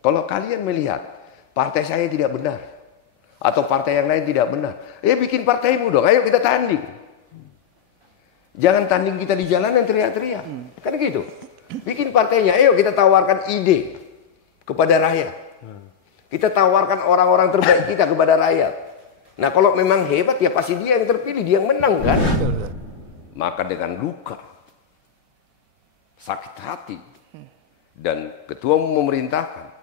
Kalau kalian melihat partai saya tidak benar atau partai yang lain tidak benar, ya bikin partaimu dong. Ayo kita tanding. Jangan tanding kita di jalanan teriak-teriak. Kan gitu. Bikin partainya. Ayo kita tawarkan ide kepada rakyat. Kita tawarkan orang-orang terbaik kita kepada rakyat. Nah kalau memang hebat ya pasti dia yang terpilih, dia yang menang kan. Maka dengan luka, sakit hati, dan ketua umum memerintahkan,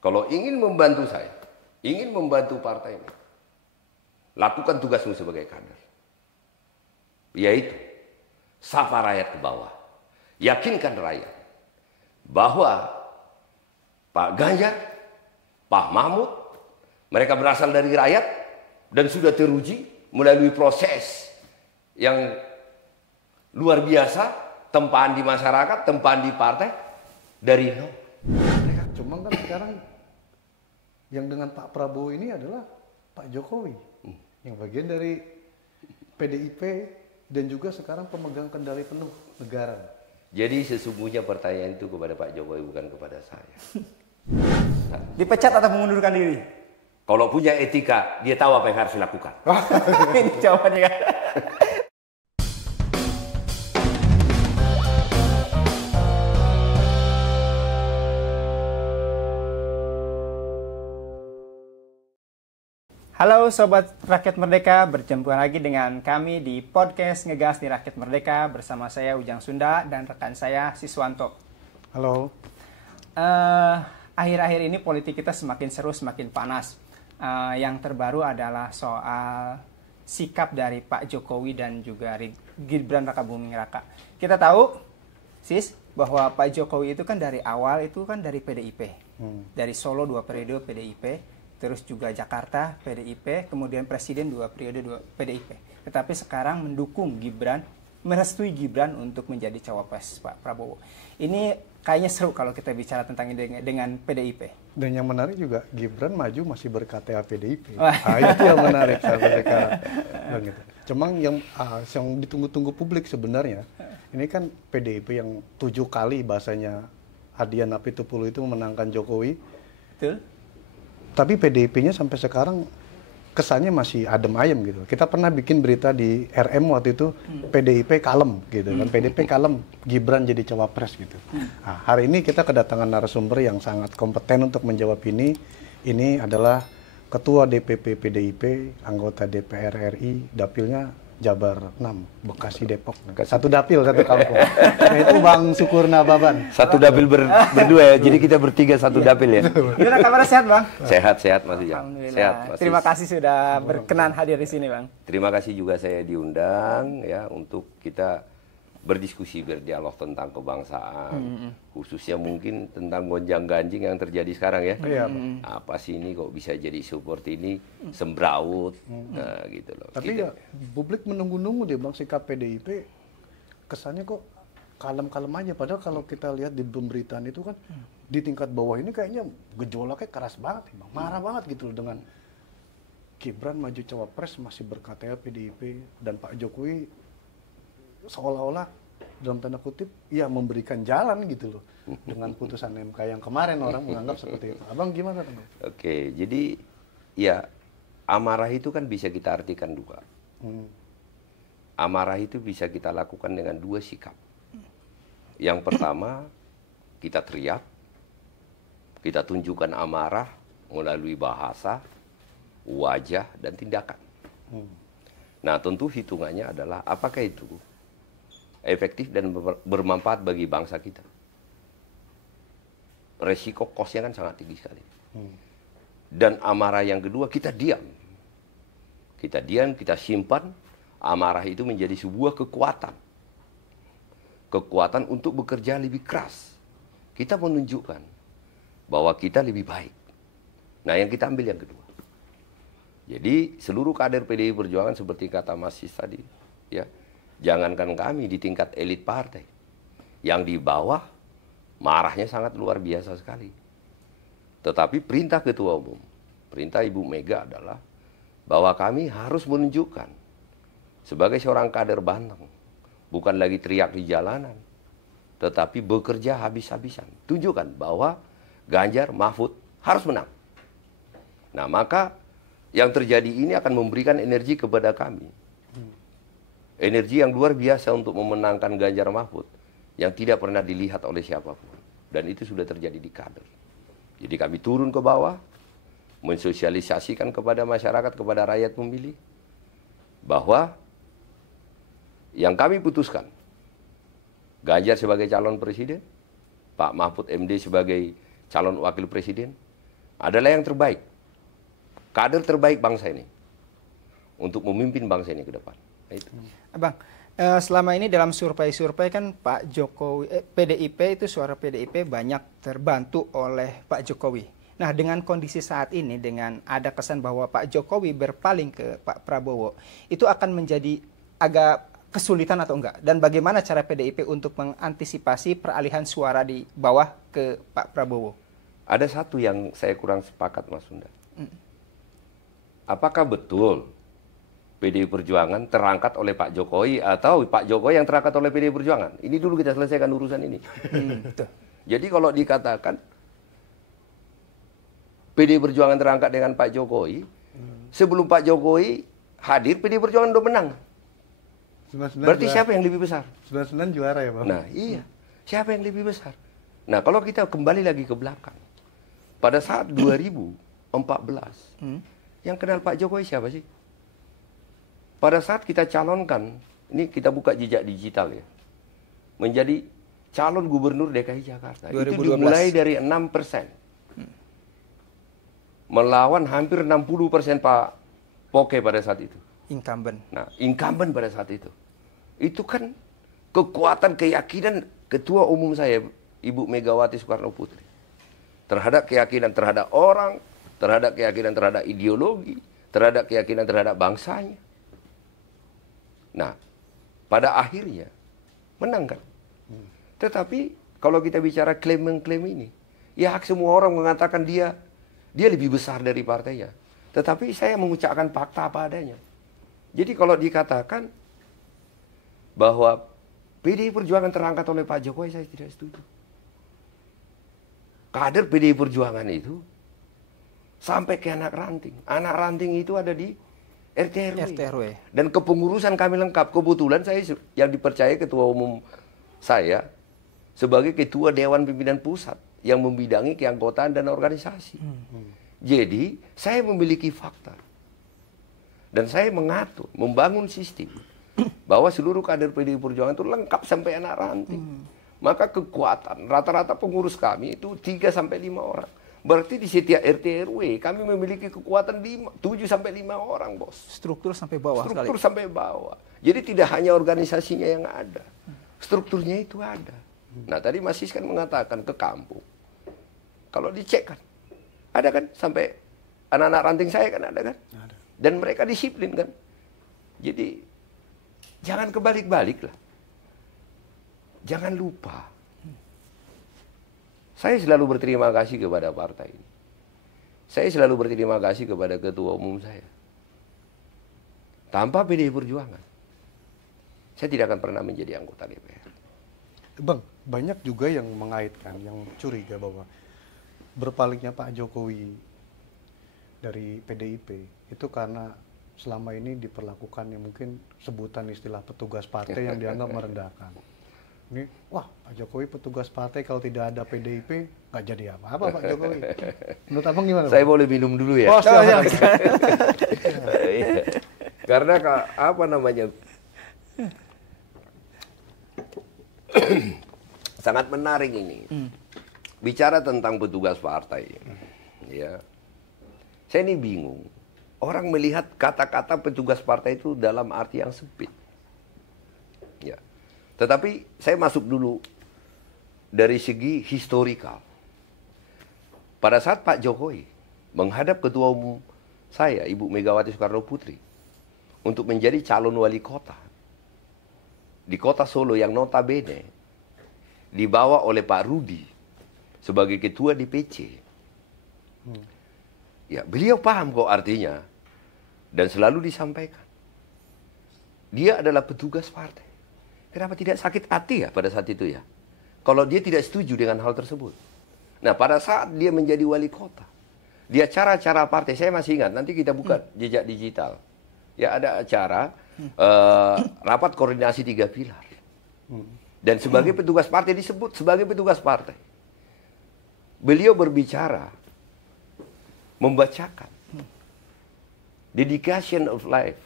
kalau ingin membantu saya, ingin membantu partai ini, lakukan tugasmu sebagai kader. Yaitu, sapa rakyat ke bawah. Yakinkan rakyat bahwa Pak Ganjar, Pak Mahfud, mereka berasal dari rakyat dan sudah teruji melalui proses yang luar biasa, tempaan di masyarakat, tempaan di partai, dari nol. Cuma kan sekarang yang dengan Pak Prabowo ini adalah Pak Jokowi, yang bagian dari PDIP dan juga sekarang pemegang kendali penuh negara. Jadi sesungguhnya pertanyaan itu kepada Pak Jokowi, bukan kepada saya. Dipecat atau mengundurkan diri? Kalau punya etika, dia tahu apa yang harus dilakukan. Ini jawabannya kan. Halo Sobat Rakyat Merdeka, berjumpa lagi dengan kami di podcast Ngegas di Rakyat Merdeka bersama saya Ujang Sunda dan rekan saya Siswanto. Halo. Akhir-akhir ini politik kita semakin seru, semakin panas. Yang terbaru adalah soal sikap dari Pak Jokowi dan juga Gibran Rakabuming Raka. Kita tahu, Sis, bahwa Pak Jokowi itu kan dari awal itu kan dari PDIP. Dari Solo 2 periode PDIP. Terus juga Jakarta, PDIP, kemudian Presiden 2 periode PDIP. Tetapi sekarang mendukung Gibran, merestui Gibran untuk menjadi cawapres Pak Prabowo. Ini kayaknya seru kalau kita bicara tentang ini dengan PDIP. Dan yang menarik juga Gibran maju masih ber-KTA PDIP. Itu yang menarik sampai sekarang. Gitu. Cuma yang ditunggu-tunggu publik sebenarnya, ini kan PDIP yang 7 kali bahasanya Adian Apitupulu itu memenangkan Jokowi. Betul. Tapi PDIP-nya sampai sekarang kesannya masih adem ayem gitu. Kita pernah bikin berita di RM waktu itu, PDIP kalem gitu kan. PDIP kalem, Gibran jadi cawapres gitu. Nah, hari ini kita kedatangan narasumber yang sangat kompeten untuk menjawab ini. Ini adalah Ketua DPP PDIP, anggota DPR RI, dapilnya Jabar 6, Bekasi Depok. Satu dapil, satu kampung. Nah, itu Bang Sukur Nababan. Satu dapil berdua ya, jadi kita bertiga satu dapil ya. Gimana kabarnya, sehat Bang? Sehat Mas Ujang. Alhamdulillah. Sehat, Mas. Terima kasih sudah berkenan hadir di sini Bang. Terima kasih juga saya diundang ya untuk kita berdiskusi, berdialog tentang kebangsaan, khususnya mungkin tentang gonjang-ganjing yang terjadi sekarang ya. Apa sih ini kok bisa jadi seperti ini, sembraut, nah gitu loh. Tapi ya publik menunggu-nunggu deh Bang, sikap PDIP kesannya kok kalem-kalem aja. Padahal kalau kita lihat di pemberitaan itu kan di tingkat bawah ini kayaknya gejolaknya keras banget Bang, marah banget gitu loh dengan Gibran maju cawapres masih ber-KTA PDIP dan Pak Jokowi seolah-olah dalam tanda kutip ya memberikan jalan gitu loh dengan putusan MK yang kemarin orang menganggap seperti itu. Abang gimana Bang? Oke, jadi ya amarah itu kan bisa kita artikan dua. Amarah itu bisa kita lakukan dengan 2 sikap. Yang pertama, kita teriak, kita tunjukkan amarah melalui bahasa, wajah, dan tindakan. Nah, tentu hitungannya adalah apakah itu efektif dan bermanfaat bagi bangsa kita. Resiko kosnya kan sangat tinggi sekali. Dan amarah yang kedua, kita diam. Kita diam, kita simpan. Amarah itu menjadi sebuah kekuatan. Kekuatan untuk bekerja lebih keras. Kita menunjukkan bahwa kita lebih baik. Nah, yang kita ambil yang kedua. Jadi seluruh kader PDI Perjuangan seperti kata Mas Sis tadi, ya, jangankan kami di tingkat elit partai, yang di bawah marahnya sangat luar biasa sekali. Tetapi perintah Ketua Umum, perintah Ibu Mega adalah bahwa kami harus menunjukkan sebagai seorang kader Banten, bukan lagi teriak di jalanan, tetapi bekerja habis-habisan. Tunjukkan bahwa Ganjar, Mahfud harus menang. Nah, maka yang terjadi ini akan memberikan energi kepada kami. Energi yang luar biasa untuk memenangkan Ganjar Mahfud yang tidak pernah dilihat oleh siapapun. Dan itu sudah terjadi di kader. Jadi kami turun ke bawah, mensosialisasikan kepada masyarakat, kepada rakyat memilih, bahwa yang kami putuskan, Ganjar sebagai calon presiden, Pak Mahfud MD sebagai calon wakil presiden, adalah yang terbaik. Kader terbaik bangsa ini untuk memimpin bangsa ini ke depan. Nah, itu. Abang, selama ini dalam survei-survei kan Pak Jokowi, PDIP itu suara PDIP banyak terbantu oleh Pak Jokowi. Nah, dengan kondisi saat ini, dengan ada kesan bahwa Pak Jokowi berpaling ke Pak Prabowo, itu akan menjadi agak kesulitan atau enggak? Dan bagaimana cara PDIP untuk mengantisipasi peralihan suara di bawah ke Pak Prabowo? Ada satu yang saya kurang sepakat, Mas Sunda. Apakah betul PDI Perjuangan terangkat oleh Pak Jokowi atau Pak Jokowi yang terangkat oleh PDI Perjuangan? Ini dulu kita selesaikan urusan ini. Jadi kalau dikatakan PDI Perjuangan terangkat dengan Pak Jokowi, sebelum Pak Jokowi hadir, PDI Perjuangan udah menang. Berarti juara. siapa yang lebih besar? 99 juara ya, Bang? Nah, iya. Siapa yang lebih besar? Nah, kalau kita kembali lagi ke belakang. Pada saat 2014, yang kenal Pak Jokowi siapa sih? Pada saat kita calonkan, ini kita buka jejak digital ya, menjadi calon gubernur DKI Jakarta. 2012. Itu dimulai dari 6%. Melawan hampir 60% Pak Poke pada saat itu. Incumbent. Nah, incumbent pada saat itu. Itu kan kekuatan keyakinan Ketua Umum saya, Ibu Megawati Soekarno Putri. Terhadap keyakinan terhadap orang, terhadap keyakinan terhadap ideologi, terhadap keyakinan terhadap bangsanya. Nah, pada akhirnya menang kan. Tetapi kalau kita bicara klaim-mengklaim ini, ya hak semua orang mengatakan dia lebih besar dari partainya. Tetapi saya mengucapkan fakta apa adanya. Jadi kalau dikatakan bahwa PDI Perjuangan terangkat oleh Pak Jokowi, saya tidak setuju. Kader PDI Perjuangan itu sampai ke anak ranting. Anak ranting itu ada di RT RW. Dan kepengurusan kami lengkap. Kebetulan saya yang dipercaya Ketua Umum saya sebagai Ketua Dewan Pimpinan Pusat yang membidangi keanggotaan dan organisasi. Jadi saya memiliki fakta. Dan saya mengatur, membangun sistem bahwa seluruh kader PDI Perjuangan itu lengkap sampai anak ranting. Maka kekuatan rata-rata pengurus kami itu 3 sampai 5 orang. Berarti di setiap RT RW kami memiliki kekuatan 7 sampai 5 orang, Bos. Struktur sampai bawah Struktur sekali. sampai bawah. Jadi tidak hanya organisasinya yang ada. Strukturnya itu ada. Nah, tadi Mas Sis kan mengatakan ke kampung. Kalau dicek kan ada kan sampai anak-anak ranting saya kan ada kan? Ada. Dan mereka disiplin kan. Jadi jangan kebalik-balik lah. Jangan lupa. Saya selalu berterima kasih kepada partai ini. Saya selalu berterima kasih kepada Ketua Umum saya. Tanpa PDI Perjuangan, saya tidak akan pernah menjadi anggota DPR. Bang, banyak juga yang mengaitkan, yang curiga bahwa berpalingnya Pak Jokowi dari PDIP itu karena selama ini diperlakukan yang mungkin sebutan istilah petugas partai yang dianggap merendahkan. Ini, wah Pak Jokowi petugas partai, kalau tidak ada PDIP nggak jadi apa-apa Pak Jokowi. Menurut Abang gimana? Saya boleh minum dulu ya? Oh, silakan. Karena apa namanya, sangat menarik ini. Bicara tentang petugas partai, ya. Saya ini bingung. Orang melihat kata-kata petugas partai itu dalam arti yang sempit. Ya. Tetapi saya masuk dulu dari segi historikal. Pada saat Pak Jokowi menghadap Ketua Umum saya, Ibu Megawati Soekarno Putri, untuk menjadi calon wali kota di kota Solo yang notabene dibawa oleh Pak Rudi sebagai ketua DPC. Ya, beliau paham kok artinya dan selalu disampaikan. Dia adalah petugas partai. Kenapa tidak sakit hati ya pada saat itu ya? Kalau dia tidak setuju dengan hal tersebut. Nah, pada saat dia menjadi wali kota, dia cara-cara partai, saya masih ingat, nanti kita buka jejak digital. Ya, ada acara rapat koordinasi 3 pilar. Dan sebagai petugas partai disebut sebagai petugas partai. Beliau berbicara, membacakan dedication of life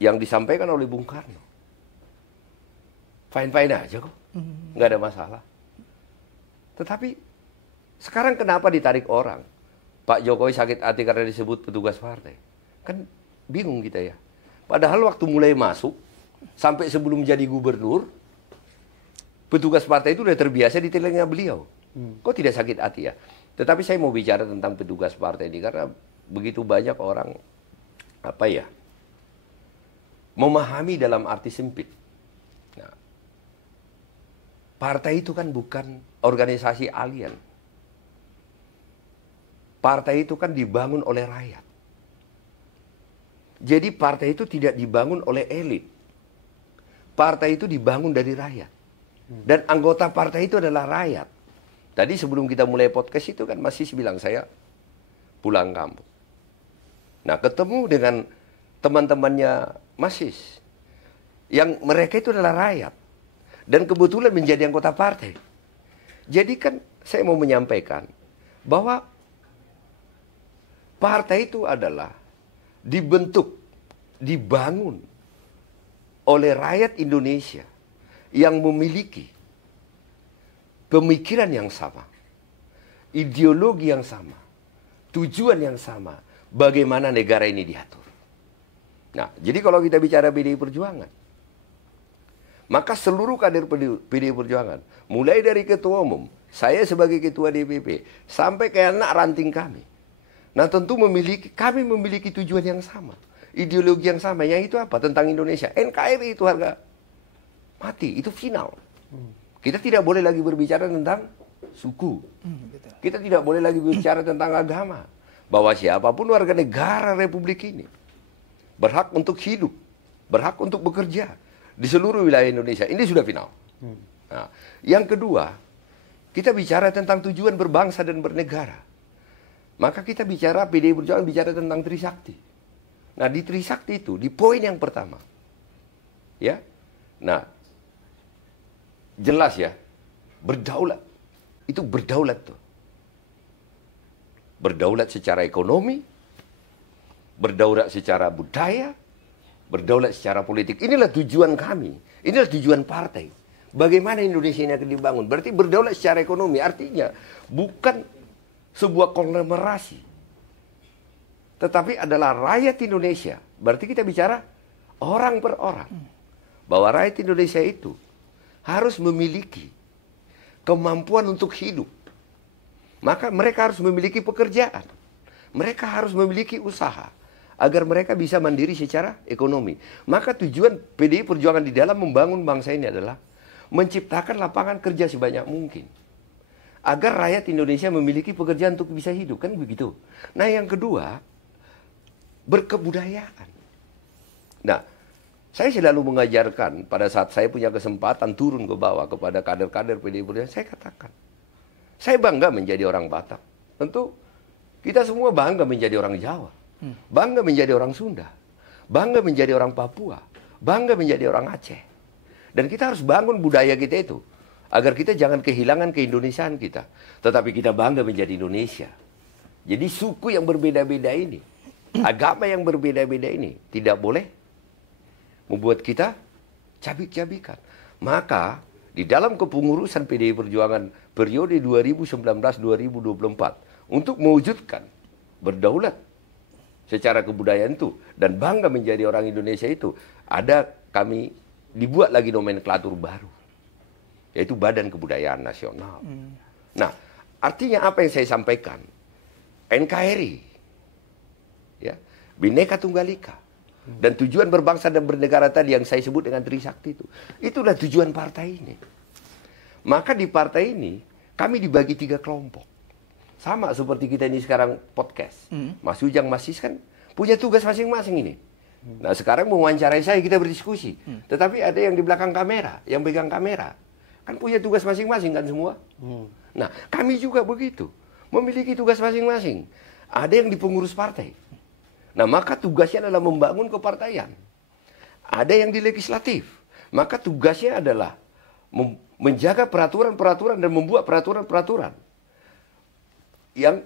yang disampaikan oleh Bung Karno. Fine-fine aja kok, nggak ada masalah. Tetapi sekarang kenapa ditarik orang? Pak Jokowi sakit hati karena disebut petugas partai. Kan bingung kita ya. Padahal waktu mulai masuk, sampai sebelum jadi gubernur, petugas partai itu sudah terbiasa di telinga beliau. Kok tidak sakit hati ya? Tetapi saya mau bicara tentang petugas partai ini karena begitu banyak orang memahami dalam arti sempit. Nah, partai itu kan bukan organisasi alien. Partai itu kan dibangun oleh rakyat. Jadi partai itu tidak dibangun oleh elit. Partai itu dibangun dari rakyat. Dan anggota partai itu adalah rakyat. Tadi sebelum kita mulai podcast itu kan masih bilang saya pulang kampung. Nah, ketemu dengan teman-temannya Masis. Yang mereka itu adalah rakyat. Dan kebetulan menjadi anggota partai. Jadi kan saya mau menyampaikan bahwa partai itu adalah dibentuk, dibangun oleh rakyat Indonesia yang memiliki pemikiran yang sama, ideologi yang sama, tujuan yang sama, bagaimana negara ini diatur. Nah, jadi kalau kita bicara PDI Perjuangan, maka seluruh kader PDI Perjuangan, mulai dari ketua umum, saya sebagai ketua DPP, sampai ke anak ranting kami. Nah, tentu kami memiliki tujuan yang sama, ideologi yang sama. Yang itu apa? Tentang Indonesia. NKRI itu harga mati, itu final. Kita tidak boleh lagi berbicara tentang suku. Kita tidak boleh lagi berbicara tentang agama. Bahwa siapapun warga negara Republik ini berhak untuk hidup, berhak untuk bekerja di seluruh wilayah Indonesia. Ini sudah final. Nah, yang kedua, kita bicara tentang tujuan berbangsa dan bernegara. Maka kita bicara, PDI Perjuangan bicara tentang Trisakti. Nah, di Trisakti itu, di poin yang pertama, ya, nah, jelas ya, berdaulat. Itu berdaulat tuh. Berdaulat secara ekonomi, berdaulat secara budaya, berdaulat secara politik. Inilah tujuan kami. Inilah tujuan partai. Bagaimana Indonesia ini akan dibangun? Berarti berdaulat secara ekonomi. Artinya bukan sebuah konglomerasi. Tetapi adalah rakyat Indonesia. Berarti kita bicara orang per orang. Bahwa rakyat Indonesia itu harus memiliki kemampuan untuk hidup. Maka mereka harus memiliki pekerjaan. Mereka harus memiliki usaha. Agar mereka bisa mandiri secara ekonomi. Maka tujuan PDI Perjuangan di dalam membangun bangsa ini adalah menciptakan lapangan kerja sebanyak mungkin. Agar rakyat Indonesia memiliki pekerjaan untuk bisa hidup. Kan begitu. Nah, yang kedua, berkebudayaan. Nah, saya selalu mengajarkan pada saat saya punya kesempatan turun ke bawah kepada kader-kader PDI Perjuangan, saya katakan, saya bangga menjadi orang Batak. Tentu kita semua bangga menjadi orang Jawa, bangga menjadi orang Sunda, bangga menjadi orang Papua, bangga menjadi orang Aceh. Dan kita harus bangun budaya kita itu, agar kita jangan kehilangan keindonesiaan kita. Tetapi kita bangga menjadi Indonesia. Jadi suku yang berbeda-beda ini, agama yang berbeda-beda ini, tidak boleh membuat kita cabik-cabikan. Maka di dalam kepengurusan PDI Perjuangan periode 2019-2024 untuk mewujudkan berdaulat secara kebudayaan itu dan bangga menjadi orang Indonesia itu, kami dibuat lagi nomenklatur baru, yaitu Badan Kebudayaan Nasional. Nah, artinya apa yang saya sampaikan? NKRI, ya, Bhinneka Tunggal Ika. Dan tujuan berbangsa dan bernegara tadi yang saya sebut dengan Trisakti itu. Itulah tujuan partai ini. Maka di partai ini, kami dibagi 3 kelompok. Sama seperti kita ini sekarang podcast. Mas Ujang, Mas Sis kan punya tugas masing-masing ini. Nah, sekarang mewawancarai saya, kita berdiskusi. Tetapi ada yang di belakang kamera, yang pegang kamera. Kan punya tugas masing-masing kan semua. Nah, kami juga begitu. Memiliki tugas masing-masing. Ada yang di pengurus partai. Nah, maka tugasnya adalah membangun kepartaian. Ada yang di legislatif. Maka tugasnya adalah menjaga peraturan-peraturan dan membuat peraturan-peraturan yang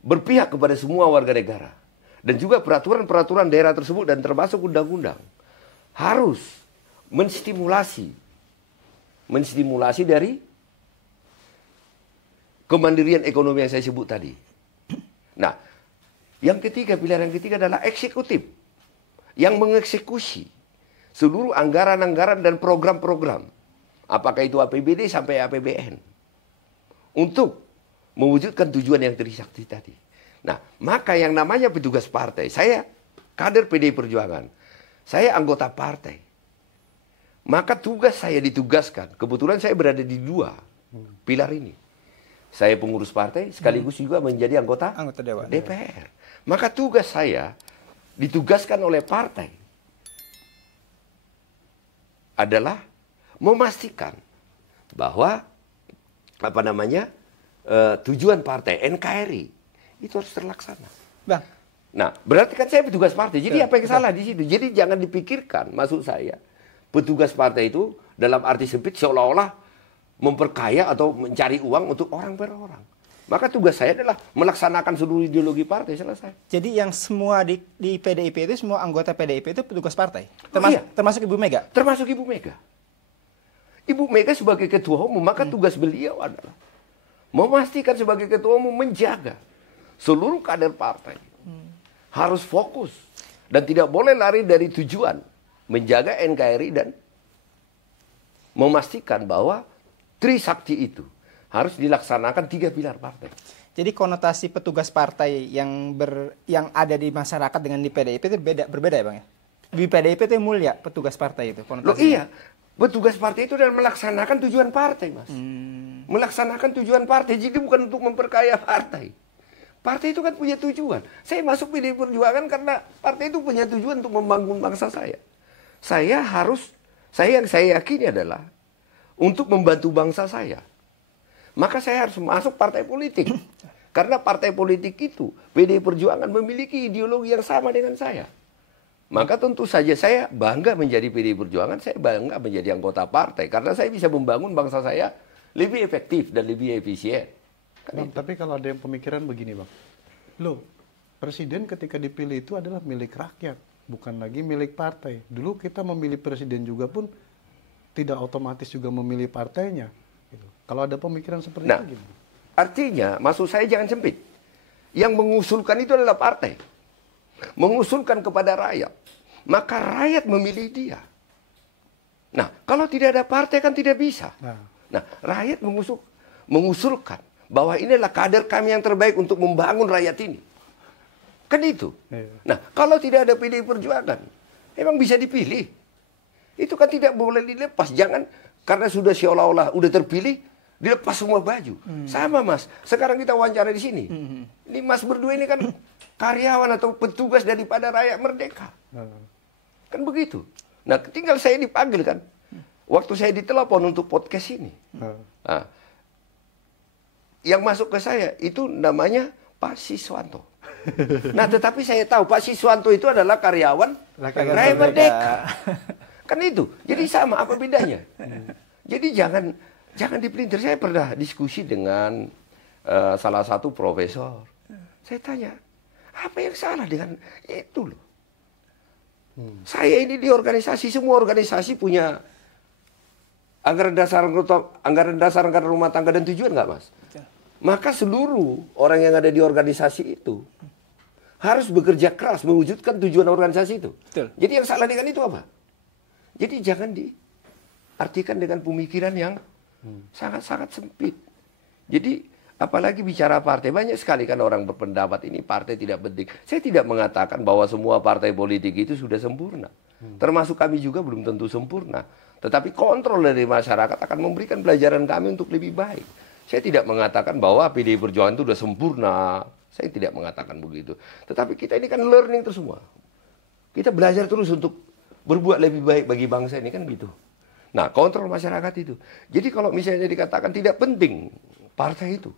berpihak kepada semua warga negara. Dan juga peraturan-peraturan daerah tersebut dan termasuk undang-undang harus menstimulasi dari kemandirian ekonomi yang saya sebut tadi. Nah, pilihan yang ketiga adalah eksekutif yang mengeksekusi seluruh anggaran-anggaran dan program-program, apakah itu APBD sampai APBN, untuk mewujudkan tujuan yang trisakti tadi. Nah, maka yang namanya petugas partai, saya kader PDI Perjuangan, saya anggota partai. Maka tugas saya ditugaskan, kebetulan saya berada di dua pilar ini. Saya pengurus partai, sekaligus juga menjadi anggota Dewan DPR. Maka tugas saya ditugaskan oleh partai adalah memastikan bahwa tujuan partai NKRI itu harus terlaksana. Bang. Nah, berarti kan saya petugas partai. Jadi apa yang salah di situ? Jadi jangan dipikirkan, maksud saya, petugas partai itu dalam arti sempit seolah-olah memperkaya atau mencari uang untuk orang per orang. Maka tugas saya adalah melaksanakan seluruh ideologi partai, selesai. Jadi yang semua di PDIP itu, semua anggota PDIP itu petugas partai? Iya. Termasuk Ibu Mega? Termasuk Ibu Mega. Ibu Mega sebagai ketua umum, maka tugas beliau adalah memastikan sebagai ketua umum menjaga seluruh kader partai. Harus fokus. Dan tidak boleh lari dari tujuan. Menjaga NKRI dan memastikan bahwa trisakti itu harus dilaksanakan 3 pilar partai. Jadi konotasi petugas partai yang ada di masyarakat dengan di PDIP itu berbeda ya Bang ya? Di PDIP itu mulia petugas partai itu konotasinya. Loh iya, petugas partai itu adalah melaksanakan tujuan partai, Mas. Melaksanakan tujuan partai, jadi bukan untuk memperkaya partai. Partai itu kan punya tujuan. Saya masuk PDI Perjuangan karena partai itu punya tujuan untuk membangun bangsa saya. Yang saya yakini adalah untuk membantu bangsa saya. Maka saya harus masuk partai politik. Karena partai politik itu, PDI Perjuangan memiliki ideologi yang sama dengan saya. Maka tentu saja saya bangga menjadi PDI Perjuangan, saya bangga menjadi anggota partai. Karena saya bisa membangun bangsa saya lebih efektif dan lebih efisien. Bang, tapi kalau ada yang pemikiran begini Bang. Loh, presiden ketika dipilih itu adalah milik rakyat, bukan lagi milik partai. Dulu kita memilih presiden juga pun tidak otomatis juga memilih partainya. Gitu. Kalau ada pemikiran seperti itu gimana? Artinya, maksud saya jangan sempit. Yang mengusulkan itu adalah partai. Mengusulkan kepada rakyat. Maka rakyat memilih dia. Nah, kalau tidak ada partai kan tidak bisa. Nah, rakyat mengusulkan bahwa ini adalah kader kami yang terbaik untuk membangun rakyat ini. Kan itu. Nah, kalau tidak ada PDI Perjuangan, emang bisa dipilih. Itu kan tidak boleh dilepas. Jangan karena sudah seolah-olah udah terpilih, dilepas semua baju. Sama Mas, sekarang kita wawancara di sini. Ini Mas berdua ini kan karyawan atau petugas daripada rakyat merdeka. Kan begitu. Nah, tinggal saya dipanggil kan. Waktu saya ditelepon untuk podcast ini. Nah, yang masuk ke saya itu namanya Pak Siswanto. Nah, tetapi saya tahu Pak Siswanto itu adalah karyawan rakyat merdeka. Kan itu. Jadi sama, apa bedanya? Jadi jangan dipelintir. Saya pernah diskusi dengan salah satu profesor. Saya tanya, apa yang salah dengan itu loh? Saya ini di organisasi, semua organisasi punya anggaran dasar rumah tangga dan tujuan nggak Mas? Maka seluruh orang yang ada di organisasi itu harus bekerja keras mewujudkan tujuan organisasi itu. Betul. Jadi yang salah dengan itu apa? Jadi jangan diartikan dengan pemikiran yang sangat-sangat sempit. Jadi apalagi bicara partai, banyak sekali kan orang berpendapat ini partai tidak penting. Saya tidak mengatakan bahwa semua partai politik itu sudah sempurna. Termasuk kami juga belum tentu sempurna. Tetapi kontrol dari masyarakat akan memberikan pelajaran kami untuk lebih baik. Saya tidak mengatakan bahwa PDI Perjuangan itu sudah sempurna. Saya tidak mengatakan begitu. Tetapi kita ini kan learning terus semua. Kita belajar terus untuk berbuat lebih baik bagi bangsa ini kan gitu. Nah, kontrol masyarakat itu. Jadi kalau misalnya dikatakan tidak penting partai itu,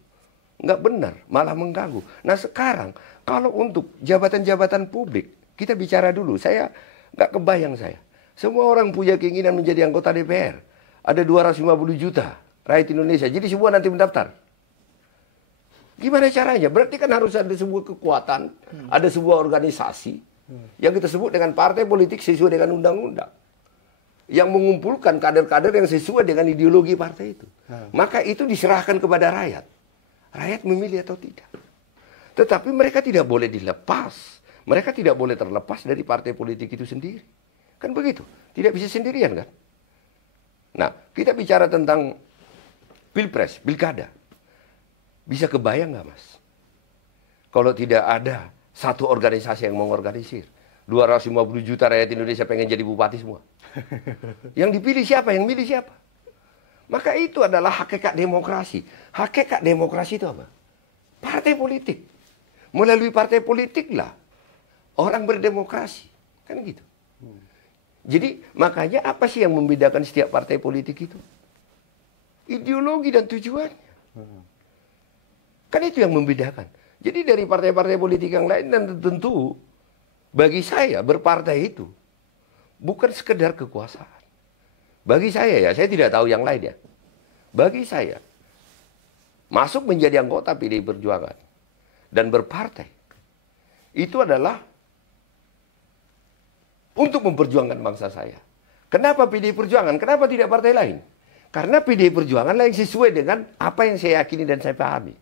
nggak benar, malah mengganggu. Nah sekarang, kalau untuk jabatan-jabatan publik, kita bicara dulu. Saya nggak kebayang saya. Semua orang punya keinginan menjadi anggota DPR. Ada 250 juta rakyat Indonesia. Jadi semua nanti mendaftar. Gimana caranya? Berarti kan harus ada sebuah kekuatan, ada sebuah organisasi yang kita sebut dengan partai politik sesuai dengan undang-undang. Yang mengumpulkan kader-kader yang sesuai dengan ideologi partai itu. Maka itu diserahkan kepada rakyat. Rakyat memilih atau tidak. Tetapi mereka tidak boleh dilepas. Mereka tidak boleh terlepas dari partai politik itu sendiri. Kan begitu. Tidak bisa sendirian kan. Nah, kita bicara tentang pilpres, pilkada. Bisa kebayang nggak mas? Kalau tidak ada satu organisasi yang mengorganisir. 250 juta rakyat Indonesia pengen jadi bupati semua. Yang dipilih siapa? Yang milih siapa? Maka itu adalah hakikat demokrasi. Hakikat demokrasi itu apa? Partai politik. Melalui partai politik lah orang berdemokrasi. Kan gitu. Jadi makanya apa sih yang membedakan setiap partai politik itu? Ideologi dan tujuannya. Kan itu yang membedakan. Jadi dari partai-partai politik yang lain, dan tentu bagi saya berpartai itu bukan sekedar kekuasaan. Bagi saya ya, saya tidak tahu yang lain ya. Bagi saya, masuk menjadi anggota PDI Perjuangan dan berpartai, itu adalah untuk memperjuangkan bangsa saya. Kenapa PDI Perjuangan? Kenapa tidak partai lain? Karena PDI Perjuangan lah yang sesuai dengan apa yang saya yakini dan saya pahami.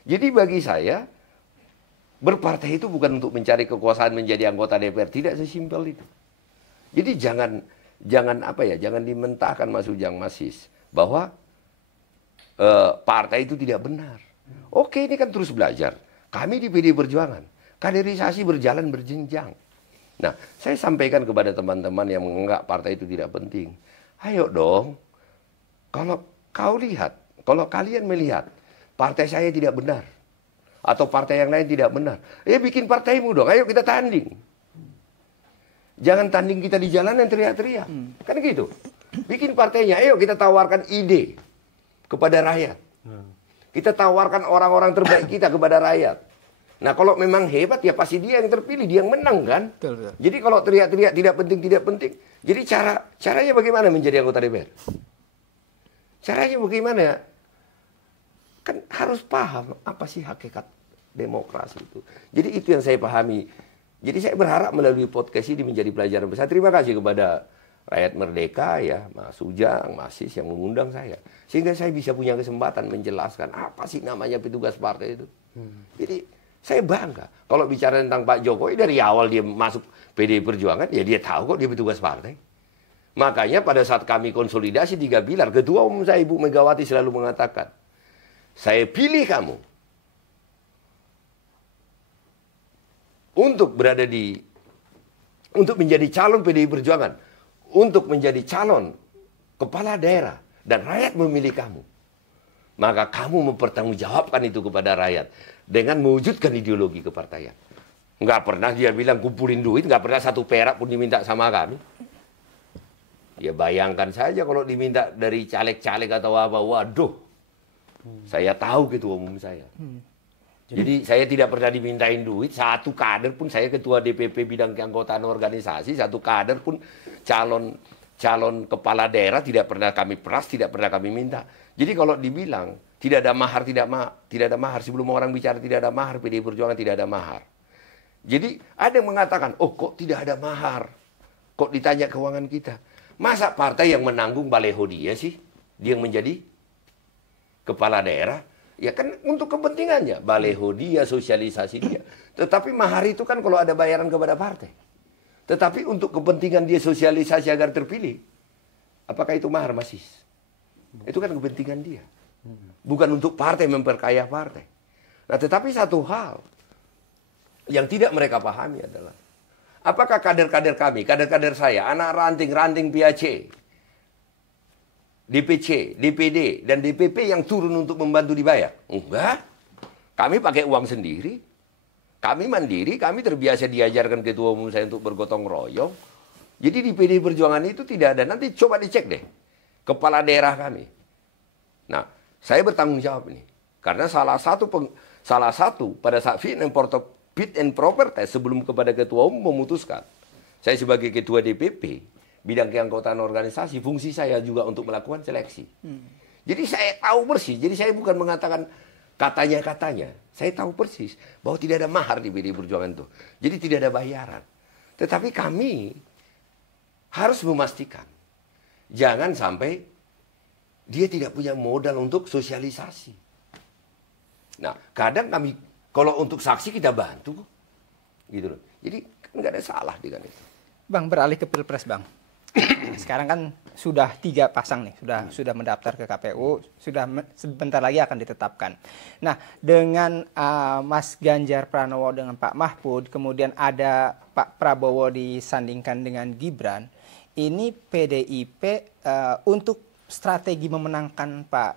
Jadi bagi saya, berpartai itu bukan untuk mencari kekuasaan menjadi anggota DPR. Tidak sesimpel itu. Jadi jangan dimentahkan Mas Ujang, Mas Sis, bahwa partai itu tidak benar. Oke, ini kan terus belajar. Kami di PDI Perjuangan, kaderisasi berjalan berjenjang. Nah, saya sampaikan kepada teman-teman yang menganggap partai itu tidak penting. Ayo dong, kalau kalian melihat partai saya tidak benar, atau partai yang lain tidak benar, ya bikin partaimu dong, ayo kita tanding. Jangan tanding kita di jalanan teriak-teriak. Kan gitu. Bikin partainya, ayo kita tawarkan ide kepada rakyat. Kita tawarkan orang-orang terbaik kita kepada rakyat. Nah kalau memang hebat ya pasti dia yang terpilih, dia yang menang kan. Betul. Jadi kalau teriak-teriak tidak penting. Jadi caranya bagaimana menjadi anggota DPR? Caranya bagaimana? Kan harus paham apa sih hakikat demokrasi itu. Jadi itu yang saya pahami. Jadi saya berharap melalui podcast ini menjadi pelajaran besar. Terima kasih kepada Rakyat Merdeka ya, Mas Ujang, Mas Sis yang mengundang saya. Sehingga saya bisa punya kesempatan menjelaskan apa sih namanya petugas partai itu. Jadi saya bangga. Kalau bicara tentang Pak Jokowi dari awal dia masuk PDI Perjuangan, ya dia tahu kok dia petugas partai. Makanya pada saat kami konsolidasi 3 pilar, Ketua Umum saya Ibu Megawati selalu mengatakan, saya pilih kamu untuk untuk menjadi calon PDI Perjuangan, untuk menjadi calon kepala daerah, dan rakyat memilih kamu. Maka kamu mempertanggungjawabkan itu kepada rakyat dengan mewujudkan ideologi kepartaian. Nggak pernah dia bilang kumpulin duit, nggak pernah 1 perak pun diminta sama kami. Ya bayangkan saja kalau diminta dari caleg-caleg atau apa, waduh. Saya tahu ketua umum saya. Jadi saya tidak pernah dimintain duit, 1 kader pun, saya ketua DPP bidang keanggotaan organisasi, 1 kader pun calon kepala daerah tidak pernah kami peras, tidak pernah kami minta. Jadi kalau dibilang tidak ada mahar, tidak ada mahar, sebelum orang bicara tidak ada mahar, PDI Perjuangan tidak ada mahar. Jadi ada yang mengatakan, oh kok tidak ada mahar? Kok ditanya keuangan kita? Masa partai yang menanggung baleho dia sih? Dia yang menjadi kepala daerah? Ya kan untuk kepentingannya, baleho dia, sosialisasi dia. Tetapi mahar itu kan kalau ada bayaran kepada partai. Tetapi untuk kepentingan dia sosialisasi agar terpilih, apakah itu mahar masih? Itu kan kepentingan dia. Bukan untuk partai memperkaya partai. Nah tetapi satu hal yang tidak mereka pahami adalah, apakah kader-kader kami, kader-kader saya, anak ranting PAC, DPC, DPD, dan DPP yang turun untuk membantu dibayar? Enggak. Kami pakai uang sendiri. Kami mandiri, kami terbiasa diajarkan ketua umum saya untuk bergotong royong. Jadi di PDI Perjuangan itu tidak ada. Nanti coba dicek deh kepala daerah kami. Nah, saya bertanggung jawab ini karena salah satu pada saat fit and proper test sebelum kepada ketua umum memutuskan. Saya sebagai ketua DPP bidang keanggotaan organisasi, fungsi saya juga untuk melakukan seleksi. Jadi saya tahu persis. Jadi saya bukan mengatakan katanya. Saya tahu persis bahwa tidak ada mahar di PDI Perjuangan itu. Jadi tidak ada bayaran. Tetapi kami harus memastikan jangan sampai dia tidak punya modal untuk sosialisasi. Nah, kadang kami kalau untuk saksi kita bantu, gitu loh. Jadi nggak ada salah dengan itu. Bang, beralih ke Pilpres, Bang. Sekarang kan sudah 3 pasang nih, sudah mendaftar ke KPU, sebentar lagi akan ditetapkan. Nah, dengan Mas Ganjar Pranowo dengan Pak Mahfud, kemudian ada Pak Prabowo disandingkan dengan Gibran, ini PDIP untuk strategi memenangkan Pak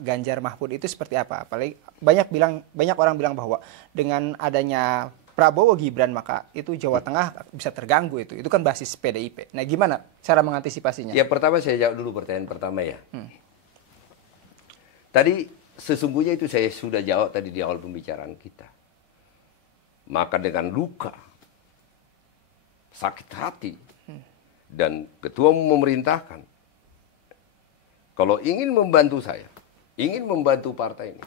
Ganjar Mahfud itu seperti apa? Apalagi banyak orang bilang bahwa dengan adanya Prabowo Gibran maka itu Jawa Tengah bisa terganggu itu. Itu kan basis PDIP. Nah, gimana cara mengantisipasinya? Ya, pertama saya jawab dulu pertanyaan pertama ya. Tadi sesungguhnya itu saya sudah jawab tadi di awal pembicaraan kita. Maka dengan luka, sakit hati, dan ketua memerintahkan, kalau ingin membantu saya, ingin membantu partai ini,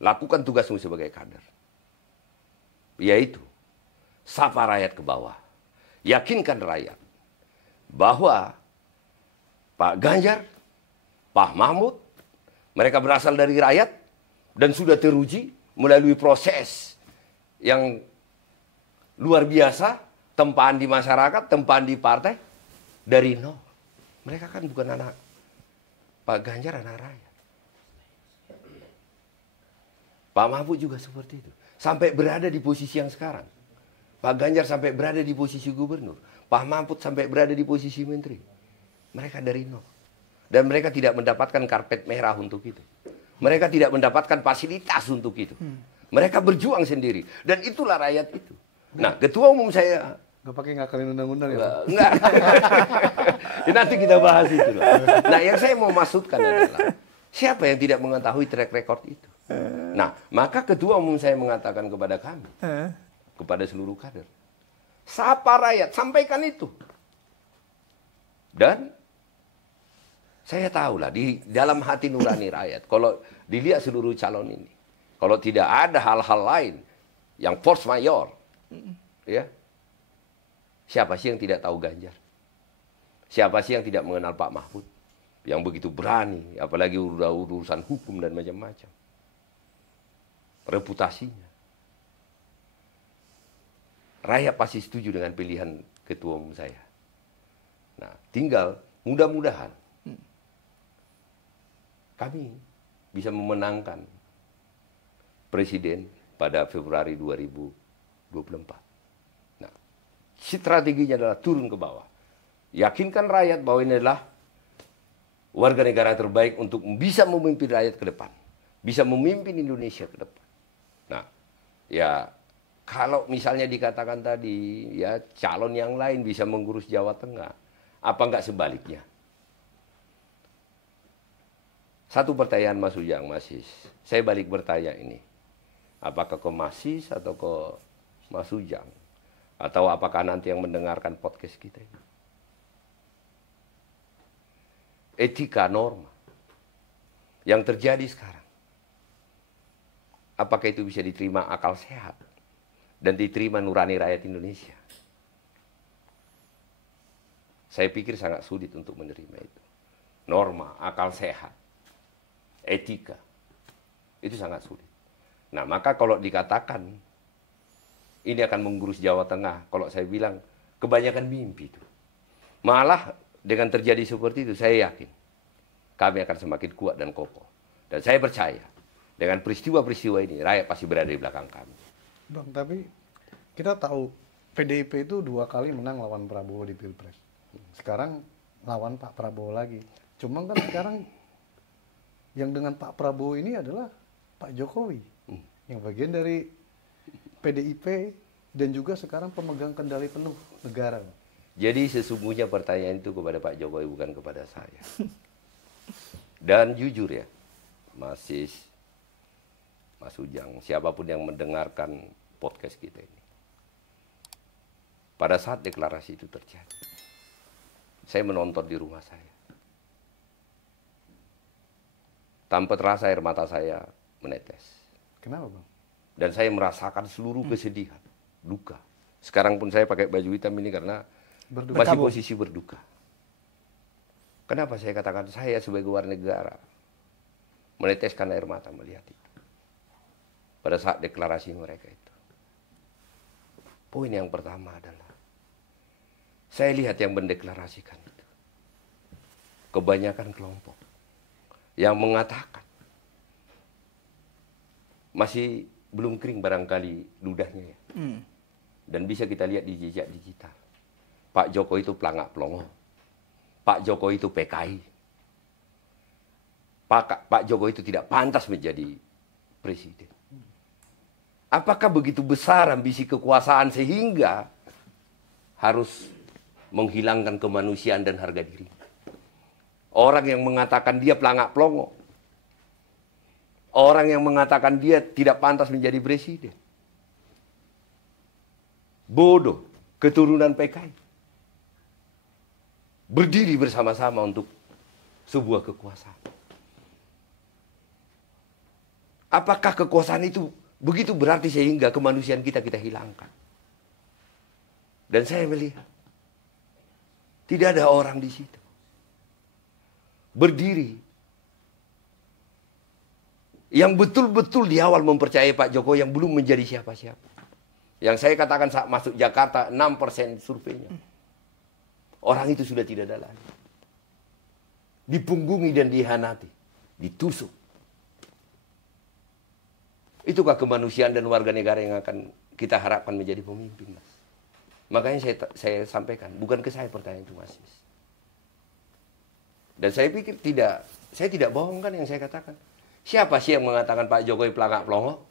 lakukan tugasmu sebagai kader. Yaitu, sapa rakyat ke bawah. Yakinkan rakyat bahwa Pak Ganjar, Pak Mahfud, mereka berasal dari rakyat dan sudah teruji melalui proses yang luar biasa, tempaan di masyarakat, tempaan di partai, dari nol. Mereka kan bukan anak, Pak Ganjar anak rakyat. Pak Mahfud juga seperti itu. Sampai berada di posisi yang sekarang. Pak Ganjar sampai berada di posisi gubernur. Pak Mahfud sampai berada di posisi menteri. Mereka dari nol. Dan mereka tidak mendapatkan karpet merah untuk itu. Mereka tidak mendapatkan fasilitas untuk itu. Mereka berjuang sendiri. Dan itulah rakyat itu. Nah, ketua umum saya... Gak pakai ngakalin undang-undang ya? Enggak. Nanti kita bahas itu. Nah, yang saya mau maksudkan adalah... Siapa yang tidak mengetahui track record itu? Nah, maka ketua umum saya mengatakan kepada kami, kepada seluruh kader, sapa rakyat, sampaikan itu. Dan saya tahulah di dalam hati nurani rakyat, kalau dilihat seluruh calon ini, kalau tidak ada hal-hal lain yang force majeure, ya, siapa sih yang tidak tahu Ganjar? Siapa sih yang tidak mengenal Pak Mahfud? Yang begitu berani, apalagi urusan hukum dan macam-macam. Reputasinya. Rakyat pasti setuju dengan pilihan ketua umum saya. Nah, tinggal mudah-mudahan kami bisa memenangkan presiden pada Februari 2024. Nah, strateginya adalah turun ke bawah. Yakinkan rakyat bahwa ini adalah warga negara terbaik untuk bisa memimpin rakyat ke depan. Bisa memimpin Indonesia ke depan. Nah, ya kalau misalnya dikatakan tadi, ya calon yang lain bisa mengurus Jawa Tengah. Apa enggak sebaliknya? Satu pertanyaan Mas Ujang, Mas Is. Saya balik bertanya ini. Apakah ke Mas Is atau ke Mas Ujang? Atau apakah nanti yang mendengarkan podcast kita ini? Etika norma yang terjadi sekarang, apakah itu bisa diterima akal sehat dan diterima nurani rakyat Indonesia? Saya pikir sangat sulit untuk menerima itu. Norma, akal sehat, etika, itu sangat sulit. Nah, maka kalau dikatakan ini akan mengurus Jawa Tengah, kalau saya bilang kebanyakan mimpi itu. Malah dengan terjadi seperti itu, saya yakin kami akan semakin kuat dan kokoh. Dan saya percaya, dengan peristiwa-peristiwa ini, rakyat pasti berada di belakang kami. Bang, tapi kita tahu PDIP itu 2 kali menang lawan Prabowo di Pilpres. Sekarang lawan Pak Prabowo lagi. Cuma kan sekarang yang dengan Pak Prabowo ini adalah Pak Jokowi. Yang bagian dari PDIP dan juga sekarang pemegang kendali penuh negara. Jadi sesungguhnya pertanyaan itu kepada Pak Jokowi, bukan kepada saya. Dan jujur ya, Mas Sis, Mas Ujang, siapapun yang mendengarkan podcast kita ini, pada saat deklarasi itu terjadi, saya menonton di rumah saya. Tanpa terasa air mata saya menetes. Kenapa, Bang? Dan saya merasakan seluruh kesedihan, duka. Sekarang pun saya pakai baju hitam ini karena masih posisi berduka. Kenapa saya katakan saya sebagai warga negara meneteskan air mata melihat itu. Pada saat deklarasi mereka itu. Poin yang pertama adalah, saya lihat yang mendeklarasikan itu. Kebanyakan kelompok yang mengatakan, masih belum kering barangkali ludahnya ya. Dan bisa kita lihat di jejak digital. Pak Jokowi itu pelangak pelongo. Pak Jokowi itu PKI. Pak Jokowi itu tidak pantas menjadi presiden. Apakah begitu besar ambisi kekuasaan sehingga harus menghilangkan kemanusiaan dan harga diri? Orang yang mengatakan dia pelangak pelongo. Orang yang mengatakan dia tidak pantas menjadi presiden. Bodoh, keturunan PKI. Berdiri bersama-sama untuk sebuah kekuasaan. Apakah kekuasaan itu begitu berarti sehingga kemanusiaan kita hilangkan? Dan saya melihat tidak ada orang di situ berdiri yang betul-betul di awal mempercayai Pak Jokowi yang belum menjadi siapa-siapa. Yang saya katakan saat masuk Jakarta 6% surveinya. Orang itu sudah tidak ada lagi. Dipunggungi dan dihianati. Ditusuk. Itukah kemanusiaan dan warga negara yang akan kita harapkan menjadi pemimpin, Mas. Makanya saya sampaikan, bukan ke saya pertanyaan itu, Mas. Dan saya pikir saya tidak bohong kan yang saya katakan. Siapa sih yang mengatakan Pak Jokowi pelangak pelongo?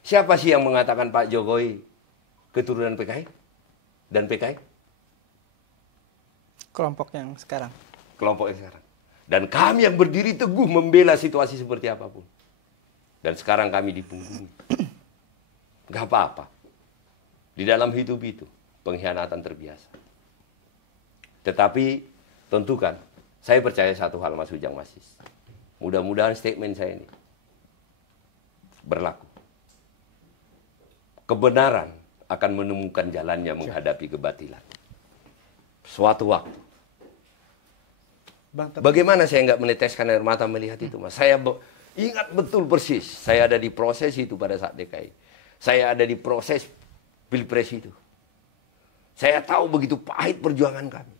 Siapa sih yang mengatakan Pak Jokowi keturunan PKI dan PKI? Kelompok yang sekarang. Kelompok yang sekarang. Dan kami yang berdiri teguh membela situasi seperti apapun. Dan sekarang kami dipunggungi. Gak apa-apa. Di dalam hidup itu, pengkhianatan terbiasa. Tetapi, tentukan, saya percaya satu hal, Mas Ujang, Mas Sis. Mudah-mudahan statement saya ini berlaku. Kebenaran akan menemukan jalannya menghadapi kebatilan. Suatu waktu. Bang, Bagaimana saya nggak meneteskan air mata melihat itu, Mas? Saya ingat betul persis. Saya ada di proses itu pada saat DKI. Saya ada di proses Pilpres itu. Saya tahu begitu pahit perjuangan kami.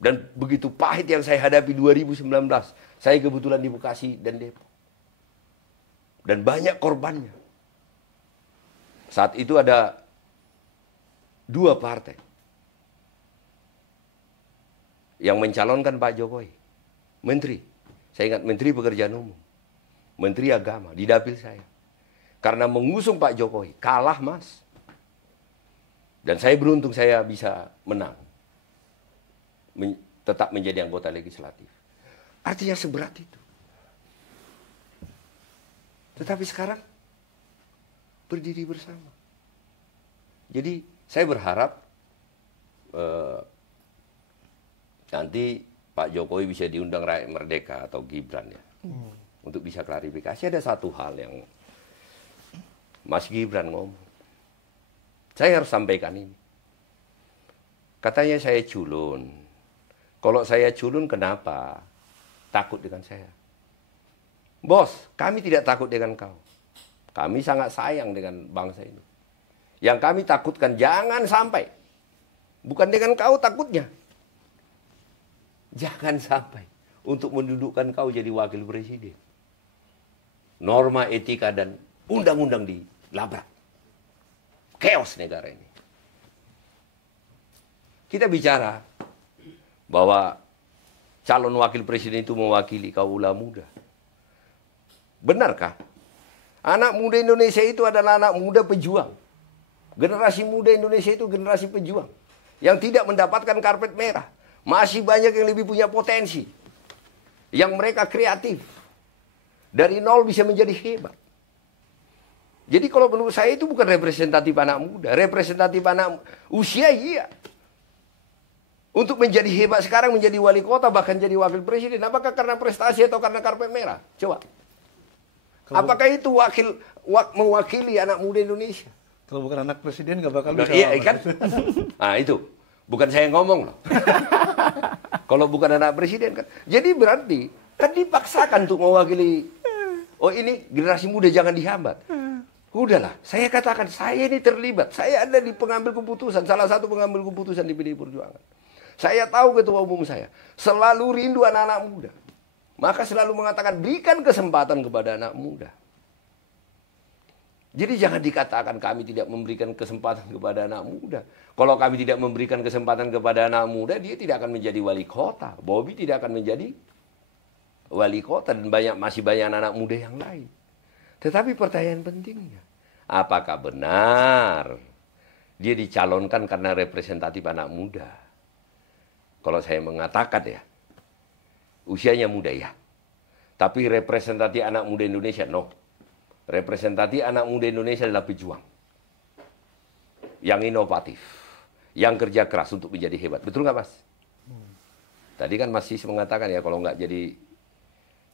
Dan begitu pahit yang saya hadapi 2019. Saya kebetulan di Bekasi dan Depok. Dan banyak korbannya. Saat itu ada 2 partai yang mencalonkan Pak Jokowi. Menteri. Saya ingat Menteri Pekerjaan Umum. Menteri Agama. Di dapil saya. Karena mengusung Pak Jokowi. Kalah, Mas. Dan saya beruntung saya bisa menang. Tetap menjadi anggota legislatif. Artinya seberat itu. Tetapi sekarang berdiri bersama. Jadi saya berharap nanti Pak Jokowi bisa diundang Rakyat Merdeka atau Gibran ya. Untuk bisa klarifikasi. Ada satu hal yang Mas Gibran ngomong. Saya harus sampaikan ini. Katanya saya culun. Kalau saya culun kenapa? Takut dengan saya. Bos, kami tidak takut dengan kau. Kami sangat sayang dengan bangsa ini. Yang kami takutkan jangan sampai. Bukan dengan kau takutnya. Jangan sampai untuk mendudukkan kau jadi wakil presiden. Norma etika dan undang-undang dilabrak. Chaos negara ini. Kita bicara bahwa calon wakil presiden itu mewakili kaula muda. Benarkah? Anak muda Indonesia itu adalah anak muda pejuang. Generasi muda Indonesia itu generasi pejuang. Yang tidak mendapatkan karpet merah. Masih banyak yang lebih punya potensi. Yang mereka kreatif. Dari nol bisa menjadi hebat. Jadi kalau menurut saya itu bukan representatif anak muda. Representatif anak usia iya. Untuk menjadi hebat sekarang, menjadi wali kota, bahkan jadi wakil presiden. Apakah karena prestasi atau karena karpet merah? Coba. Apakah itu mewakili anak muda Indonesia? Kalau bukan anak presiden nggak bakal bisa. Iya kan? Nah itu. Bukan saya yang ngomong loh. Kalau bukan anak presiden kan. Jadi berarti kan dipaksakan untuk mewakili. Oh ini generasi muda jangan dihambat. Udahlah, saya katakan, saya ini terlibat. Saya ada di pengambil keputusan, salah satu pengambil keputusan di PDI Perjuangan. Saya tahu ketua umum saya, selalu rindu anak-anak muda. Maka selalu mengatakan, berikan kesempatan kepada anak muda. Jadi jangan dikatakan kami tidak memberikan kesempatan kepada anak muda. Kalau kami tidak memberikan kesempatan kepada anak muda, dia tidak akan menjadi wali kota. Bobby tidak akan menjadi wali kota dan masih banyak anak muda yang lain. Tetapi pertanyaan pentingnya, apakah benar dia dicalonkan karena representatif anak muda? Kalau saya mengatakan ya, usianya muda ya. Tapi representatif anak muda Indonesia, no. Representatif anak muda Indonesia adalah pejuang. Yang inovatif. Yang kerja keras untuk menjadi hebat. Betul nggak Mas? Tadi kan Mas Sis mengatakan ya, kalau nggak jadi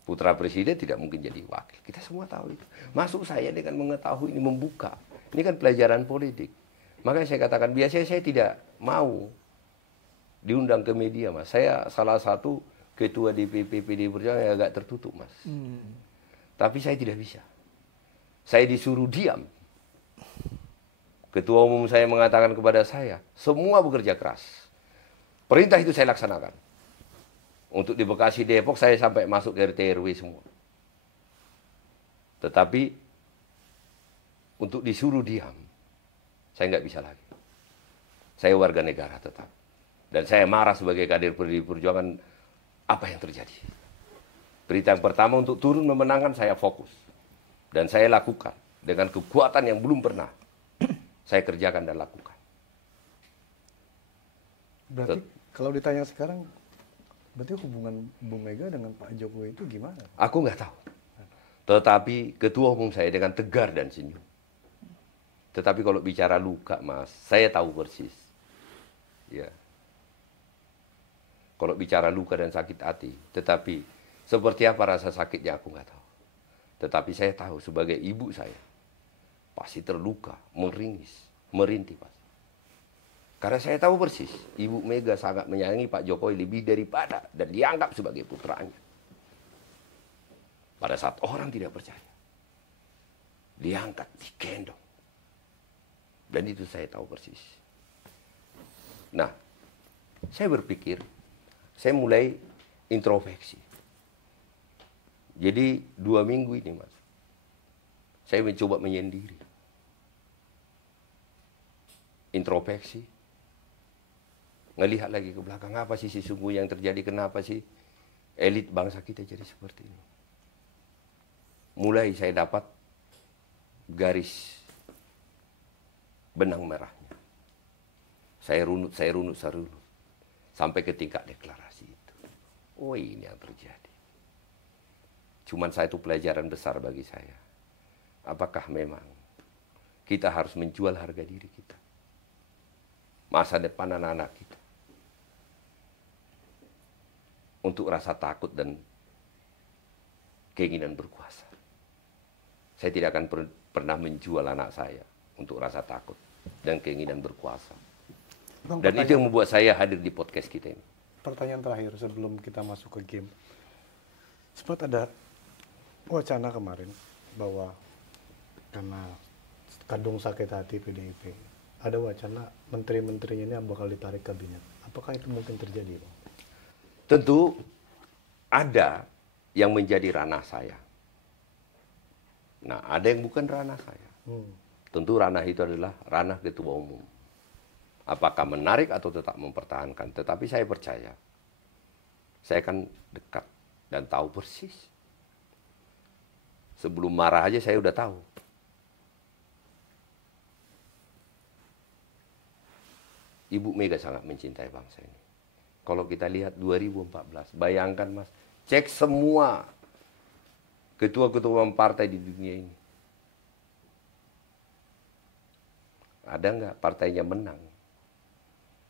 putra presiden tidak mungkin jadi wakil. Kita semua tahu itu. Masuk saya dengan mengetahui ini, membuka. Ini kan pelajaran politik. Makanya saya katakan, biasanya saya tidak mau diundang ke media, Mas. Saya salah satu ketua DPP PDI Perjuangan yang agak tertutup, Mas. Tapi saya tidak bisa. Saya disuruh diam. Ketua umum saya mengatakan kepada saya, semua bekerja keras. Perintah itu saya laksanakan. Untuk di Bekasi, Depok, saya sampai masuk ke RT RW semua. Tetapi untuk disuruh diam, saya nggak bisa lagi. Saya warga negara tetap. Dan saya marah sebagai kader PDI Perjuangan, apa yang terjadi. Berita yang pertama untuk turun memenangkan, saya fokus. Dan saya lakukan. Dengan kekuatan yang belum pernah saya kerjakan dan lakukan. Berarti kalau ditanya sekarang, berarti hubungan Bu Mega dengan Pak Jokowi itu gimana? Aku nggak tahu. Tetapi ketua umum saya dengan tegar dan senyum. Tetapi kalau bicara luka, Mas, saya tahu persis. Ya. Kalau bicara luka dan sakit hati, tetapi seperti apa rasa sakitnya aku nggak tahu. Tetapi saya tahu sebagai ibu saya pasti terluka, meringis, merintih, Mas. Karena saya tahu persis, Ibu Mega sangat menyayangi Pak Jokowi lebih daripada dan dianggap sebagai putranya. Pada saat orang tidak percaya, diangkat, digendong. Dan itu saya tahu persis. Nah, saya berpikir, saya mulai introspeksi. Jadi 2 minggu ini, Mas, saya mencoba menyendiri. Introspeksi. Ngelihat lagi ke belakang, apa sih sesungguhnya yang terjadi, kenapa sih elit bangsa kita jadi seperti ini. Mulai saya dapat garis benang merahnya. Saya runut. Sampai ke tingkat deklarasi itu. Oh, ini yang terjadi. Cuman satu pelajaran besar bagi saya. Apakah memang kita harus menjual harga diri kita? Masa depan anak-anak kita. Untuk rasa takut dan keinginan berkuasa. Saya tidak akan pernah menjual anak saya untuk rasa takut dan keinginan berkuasa. Bang, dan itu yang membuat saya hadir di podcast kita ini. Pertanyaan terakhir sebelum kita masuk ke game. Sempat ada wacana kemarin bahwa karena kadung sakit hati PDIP, ada wacana menteri-menterinya ini bakal ditarik kabinet. Apakah itu mungkin terjadi, Bang? Tentu ada yang menjadi ranah saya. Nah, ada yang bukan ranah saya. Tentu ranah itu adalah ranah ketua umum. Apakah menarik atau tetap mempertahankan. Tetapi saya percaya, saya kan dekat dan tahu persis. Sebelum marah aja saya udah tahu. Ibu Mega sangat mencintai bangsa ini. Kalau kita lihat 2014, bayangkan Mas, cek semua ketua-ketua partai di dunia ini. Ada nggak partainya menang,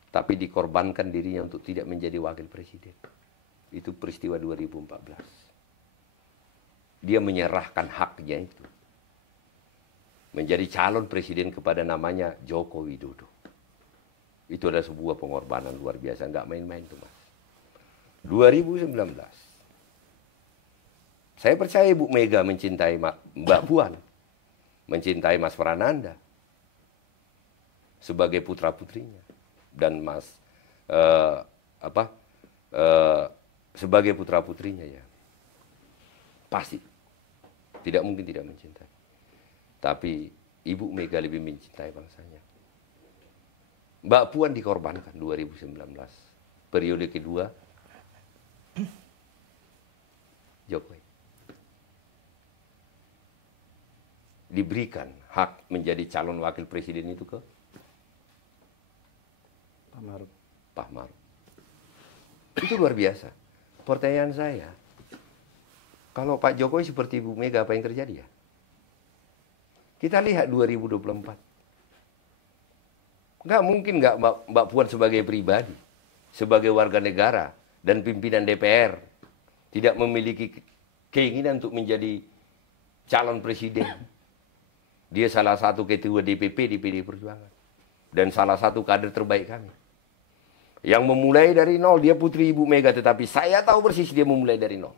tapi dikorbankan dirinya untuk tidak menjadi wakil presiden? Itu peristiwa 2014. Dia menyerahkan haknya itu. Menjadi calon presiden kepada namanya Joko Widodo. Itu adalah sebuah pengorbanan luar biasa, nggak main-main tuh Mas. 2019, saya percaya Ibu Mega mencintai Mbak Puan, mencintai Mas Prananda sebagai putra-putrinya, dan Mas sebagai putra-putrinya ya, pasti tidak mungkin tidak mencintai. Tapi Ibu Mega lebih mencintai bangsanya. Mbak Puan dikorbankan 2019. Periode kedua, Jokowi. Diberikan hak menjadi calon wakil presiden itu ke Pak Maruf. Itu luar biasa. Pertanyaan saya, kalau Pak Jokowi seperti Ibu Mega, apa yang terjadi ya? Kita lihat 2024. Nggak mungkin nggak Mbak Puan sebagai pribadi, sebagai warga negara dan pimpinan DPR tidak memiliki keinginan untuk menjadi calon presiden. Dia salah satu ketua DPP di PD Perjuangan dan salah satu kader terbaik kami. Yang memulai dari nol, dia putri Ibu Mega, tetapi saya tahu persis dia memulai dari nol.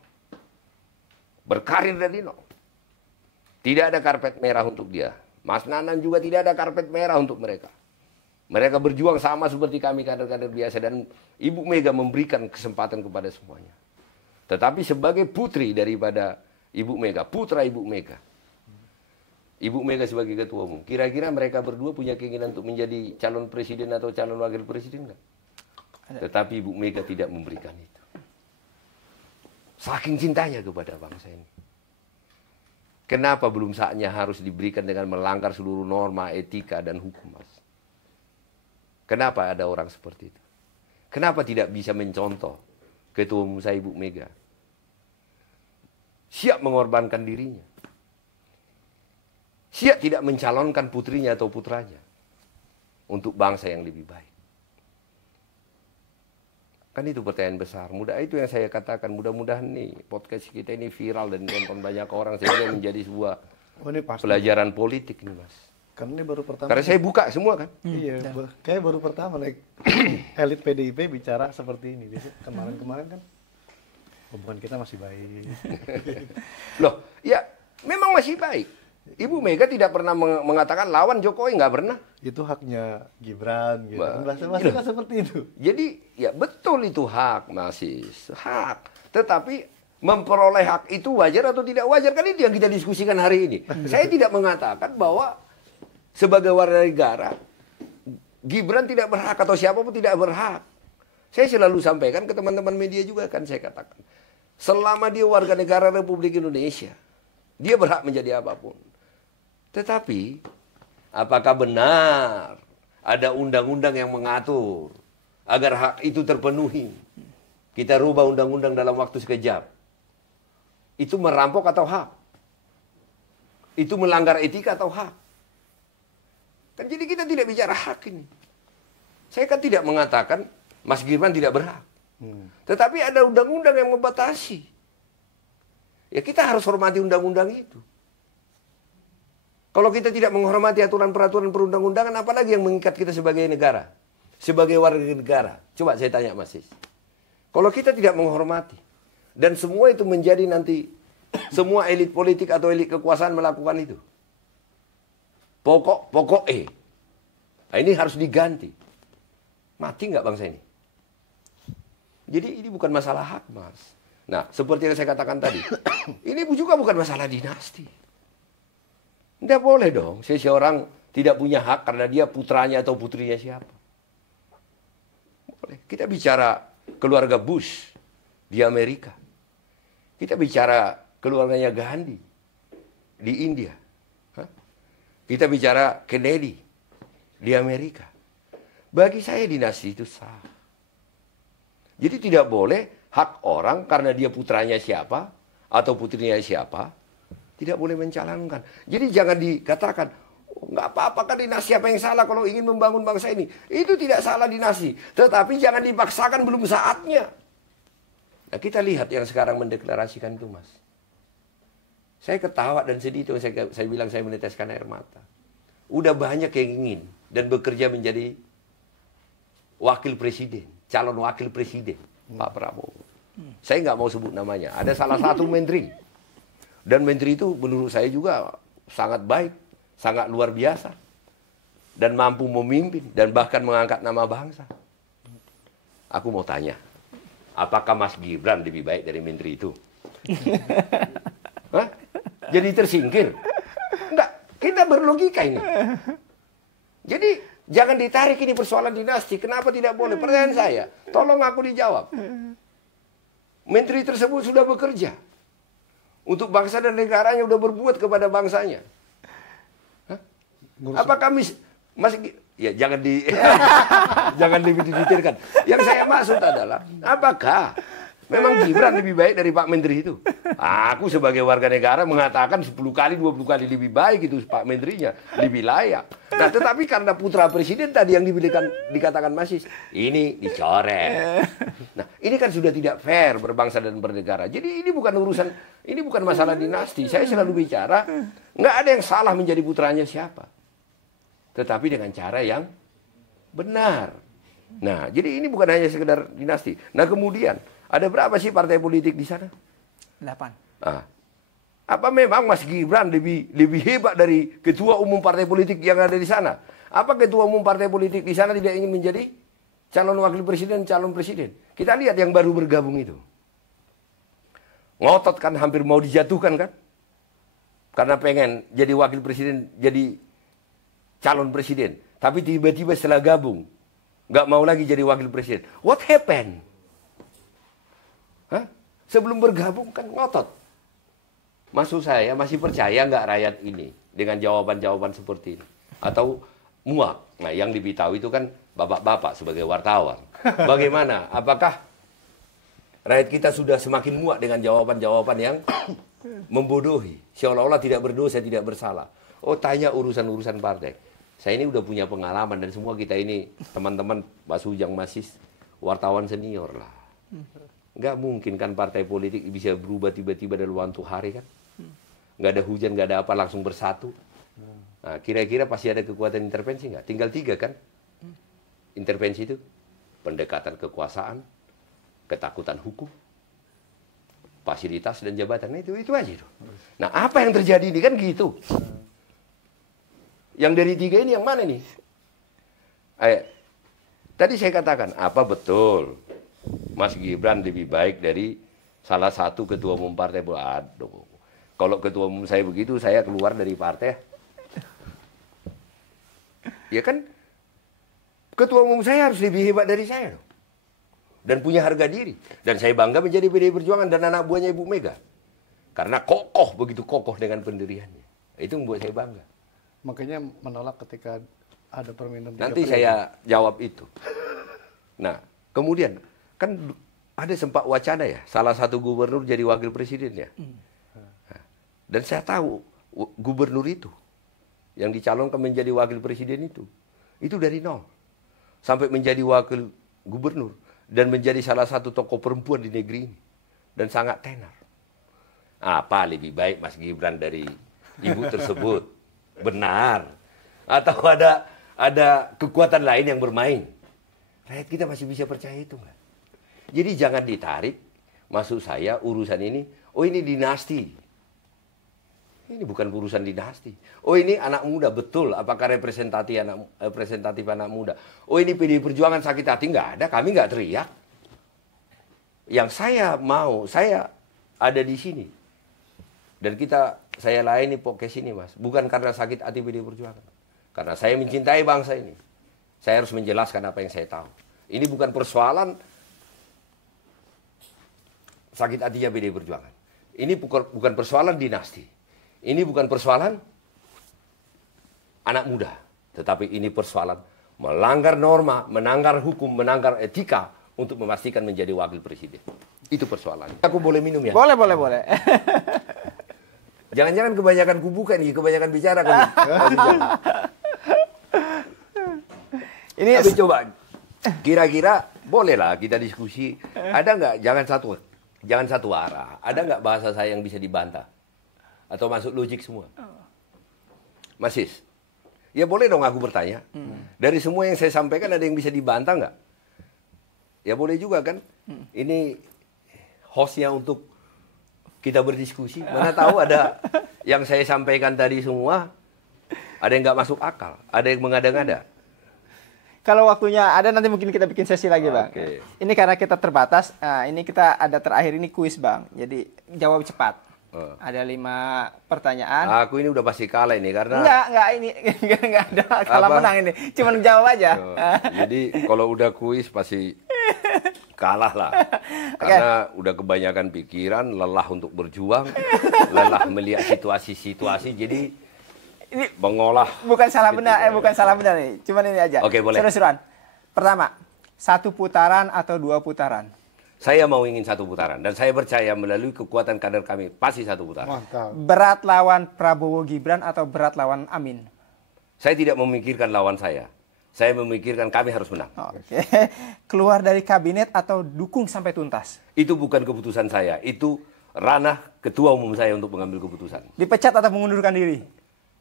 Berkarir dari nol. Tidak ada karpet merah untuk dia. Mas Nanan juga tidak ada karpet merah untuk mereka. Mereka berjuang sama seperti kami kader-kader biasa, dan Ibu Mega memberikan kesempatan kepada semuanya. Tetapi sebagai putri daripada Ibu Mega, putra Ibu Mega, Ibu Mega sebagai ketua umum, kira-kira mereka berdua punya keinginan untuk menjadi calon presiden atau calon wakil presiden nggak? Tetapi Ibu Mega tidak memberikan itu. Saking cintanya kepada bangsa ini. Kenapa belum saatnya harus diberikan dengan melanggar seluruh norma, etika, dan hukum, Mas? Kenapa ada orang seperti itu? Kenapa tidak bisa mencontoh ketua umum saya Ibu Mega? Siap mengorbankan dirinya. Siap tidak mencalonkan putrinya atau putranya untuk bangsa yang lebih baik. Kan itu pertanyaan besar. Itu yang saya katakan, mudah-mudahan nih podcast kita ini viral dan ditonton banyak orang sehingga menjadi sebuah pelajaran politik nih, Mas. Karena ini baru pertama. Karena saya buka semua kan. Iya, kayak baru pertama naik elit PDIP bicara seperti ini. Kemarin-kemarin kan hubungan kita masih baik. Loh, ya memang masih baik. Ibu Mega tidak pernah mengatakan lawan Jokowi, nggak pernah. Itu haknya Gibran gitu. Bahasa kan seperti itu. Jadi ya betul itu hak, masih hak. Tetapi memperoleh hak itu wajar atau tidak wajar, kan itu yang kita diskusikan hari ini. Saya tidak mengatakan bahwa sebagai warga negara Gibran tidak berhak atau siapapun tidak berhak. Saya selalu sampaikan ke teman-teman media juga, kan saya katakan, selama dia warga negara Republik Indonesia, dia berhak menjadi apapun. Tetapi apakah benar ada undang-undang yang mengatur agar hak itu terpenuhi? Kita rubah undang-undang dalam waktu sekejap. Itu merampok atau hak? Itu melanggar etika atau hak? Kan jadi kita tidak bicara hak ini. Saya kan tidak mengatakan Mas Gibran tidak berhak. Tetapi ada undang-undang yang membatasi. Ya kita harus hormati undang-undang itu. Kalau kita tidak menghormati aturan-peraturan perundang-undangan, apalagi yang mengikat kita sebagai negara, sebagai warga negara? Coba saya tanya Mas Sis. Kalau kita tidak menghormati, dan semua itu menjadi nanti, semua elit politik atau elit kekuasaan melakukan itu. Pokok nah, ini harus diganti. Mati nggak bangsa ini? Jadi ini bukan masalah hak, Mas. Nah, seperti yang saya katakan tadi, ini juga bukan masalah dinasti. Tidak boleh dong, seseorang tidak punya hak karena dia putranya atau putrinya siapa. Boleh. Kita bicara keluarga Bush di Amerika. Kita bicara keluarganya Gandhi. di India. Hah? Kita bicara Kennedy di Amerika. Bagi saya dinasti itu sah. Jadi tidak boleh hak orang karena dia putranya siapa atau putrinya siapa, tidak boleh mencalonkan. Jadi jangan dikatakan, oh, nggak apa-apa kan dinasti apa yang salah kalau ingin membangun bangsa ini. Itu tidak salah dinasti. Tetapi jangan dipaksakan belum saatnya. Nah kita lihat yang sekarang mendeklarasikan itu Mas. Saya ketawa dan sedih itu saya bilang saya meneteskan air mata. Udah banyak yang ingin dan bekerja menjadi wakil presiden, calon wakil presiden Pak Prabowo. Saya nggak mau sebut namanya. Ada salah satu menteri. Dan menteri itu menurut saya juga sangat baik, sangat luar biasa. Dan mampu memimpin dan bahkan mengangkat nama bangsa. Aku mau tanya, apakah Mas Gibran lebih baik dari menteri itu? Hah? Jadi tersingkir? Enggak, kita berlogika ini. Jadi jangan ditarik ini persoalan dinasti. Kenapa tidak boleh? Pertanyaan saya, tolong aku dijawab. Menteri tersebut sudah bekerja untuk bangsa dan negaranya, sudah berbuat kepada bangsanya. Hah? Apakah Mas ya jangan jangan didetailkan. Yang saya maksud adalah apakah memang Gibran lebih baik dari Pak Menteri itu? Aku sebagai warga negara mengatakan 10 kali, 20 kali lebih baik itu Pak Menterinya, lebih layak. Nah, tetapi karena putra presiden tadi yang dikatakan Masis, ini dicoret. Nah, ini kan sudah tidak fair berbangsa dan bernegara. Jadi ini bukan urusan, ini bukan masalah dinasti. Saya selalu bicara, nggak ada yang salah menjadi putranya siapa. Tetapi dengan cara yang benar. Nah, jadi ini bukan hanya sekedar dinasti. Nah, kemudian ada berapa sih partai politik di sana? 8. Nah, apa memang Mas Gibran lebih hebat dari ketua umum partai politik yang ada di sana? Apa ketua umum partai politik di sana tidak ingin menjadi calon wakil presiden, calon presiden? Kita lihat yang baru bergabung itu. Ngotot kan, hampir mau dijatuhkan kan? Karena pengen jadi wakil presiden, jadi calon presiden. Tapi tiba-tiba setelah gabung, nggak mau lagi jadi wakil presiden. What happened? Hah? Sebelum bergabung kan ngotot. Maksud saya masih percaya nggak rakyat ini dengan jawaban-jawaban seperti ini? Atau muak? Nah yang diberitahu itu kan bapak-bapak sebagai wartawan. Bagaimana? Apakah rakyat kita sudah semakin muak dengan jawaban-jawaban yang membodohi? Seolah-olah tidak berdosa, tidak bersalah. Oh tanya urusan-urusan partai. Saya ini udah punya pengalaman dan semua kita ini teman-teman Mas Ujang Masis wartawan senior lah. Nggak mungkin kan partai politik bisa berubah tiba-tiba dalam waktu hari kan. Nggak ada hujan, nggak ada apa, langsung bersatu. Nah, kira-kira pasti ada kekuatan intervensi nggak? Tinggal 3 kan. Intervensi itu pendekatan kekuasaan, ketakutan hukum, fasilitas dan jabatan. Nah, itu aja tuh. Nah apa yang terjadi ini kan gitu. Yang dari 3 ini yang mana nih? Tadi saya katakan, apa betul Mas Gibran lebih baik dari salah satu ketua umum partai? Aduh, kalau ketua umum saya begitu, saya keluar dari partai. Ya kan, ketua umum saya harus lebih hebat dari saya dong. Dan punya harga diri. Dan saya bangga menjadi PDI Perjuangan dan anak buahnya Ibu Mega. Karena kokoh, begitu kokoh dengan pendiriannya. Itu membuat saya bangga. Makanya menolak ketika ada permintaan. Nanti saya jawab itu. Nah, kemudian kan ada sempat wacana ya, salah satu gubernur jadi wakil presiden ya. Nah, dan saya tahu gubernur itu yang dicalonkan menjadi wakil presiden itu dari nol sampai menjadi wakil gubernur dan menjadi salah satu tokoh perempuan di negeri ini dan sangat tenar. Apa lebih baik Mas Gibran dari ibu tersebut? Benar. Atau ada kekuatan lain yang bermain? Rakyat kita masih bisa percaya itu nggak? Jadi jangan ditarik, maksud saya urusan ini, oh ini dinasti. Ini bukan urusan dinasti. Oh ini anak muda, betul. Apakah representatif anak muda? Oh ini PDI Perjuangan sakit hati? Nggak ada, kami nggak teriak. Yang saya mau, saya ada di sini. Dan saya layani podcast ini Mas. Bukan karena sakit hati PDI Perjuangan. Karena saya mencintai bangsa ini. Saya harus menjelaskan apa yang saya tahu. Ini bukan persoalan sakit hatinya PDI Perjuangan. Ini bukan persoalan dinasti. Ini bukan persoalan anak muda, tetapi ini persoalan melanggar norma, melanggar hukum, melanggar etika untuk memastikan menjadi wakil presiden. Itu persoalannya. Aku boleh minum ya? Boleh, boleh, boleh. Jangan-jangan kebanyakan kubuka nih, kebanyakan bicara kan. Ini tapi coba, kira-kira bolehlah kita diskusi. Ada nggak? Jangan satu arah. Ada nggak bahasa saya yang bisa dibantah? Atau masuk logik semua? Masis, ya boleh dong aku bertanya. Dari semua yang saya sampaikan ada yang bisa dibantah nggak? Ya boleh juga kan. Ini hostnya untuk kita berdiskusi. Mana tahu ada yang saya sampaikan tadi semua, ada yang nggak masuk akal, ada yang mengada-ngada. Kalau waktunya ada nanti mungkin kita bikin sesi lagi, Bang. Oke. Ini karena kita terbatas, ini kita ada terakhir ini kuis, Bang. Jadi jawab cepat. Ada 5 pertanyaan. Aku ini udah pasti kalah ini karena... Enggak ini enggak ada kalah menang ini. Cuman jawab aja. Jadi kalau udah kuis pasti kalah lah. Karena udah kebanyakan pikiran, lelah untuk berjuang, lelah melihat situasi-situasi. Jadi Ini mengolah. bukan salah benar, bukan salah benar nih. Cuman ini aja. Oke, boleh. Seru-seruan. Pertama, 1 putaran atau 2 putaran? Saya mau ingin 1 putaran. Dan saya percaya melalui kekuatan kader kami, pasti 1 putaran. Mantap. Berat lawan Prabowo Gibran atau berat lawan Amin? Saya tidak memikirkan lawan saya. Saya memikirkan kami harus menang. Oke. Keluar dari kabinet atau dukung sampai tuntas? Itu bukan keputusan saya. Itu ranah ketua umum saya untuk mengambil keputusan. Dipecat atau mengundurkan diri?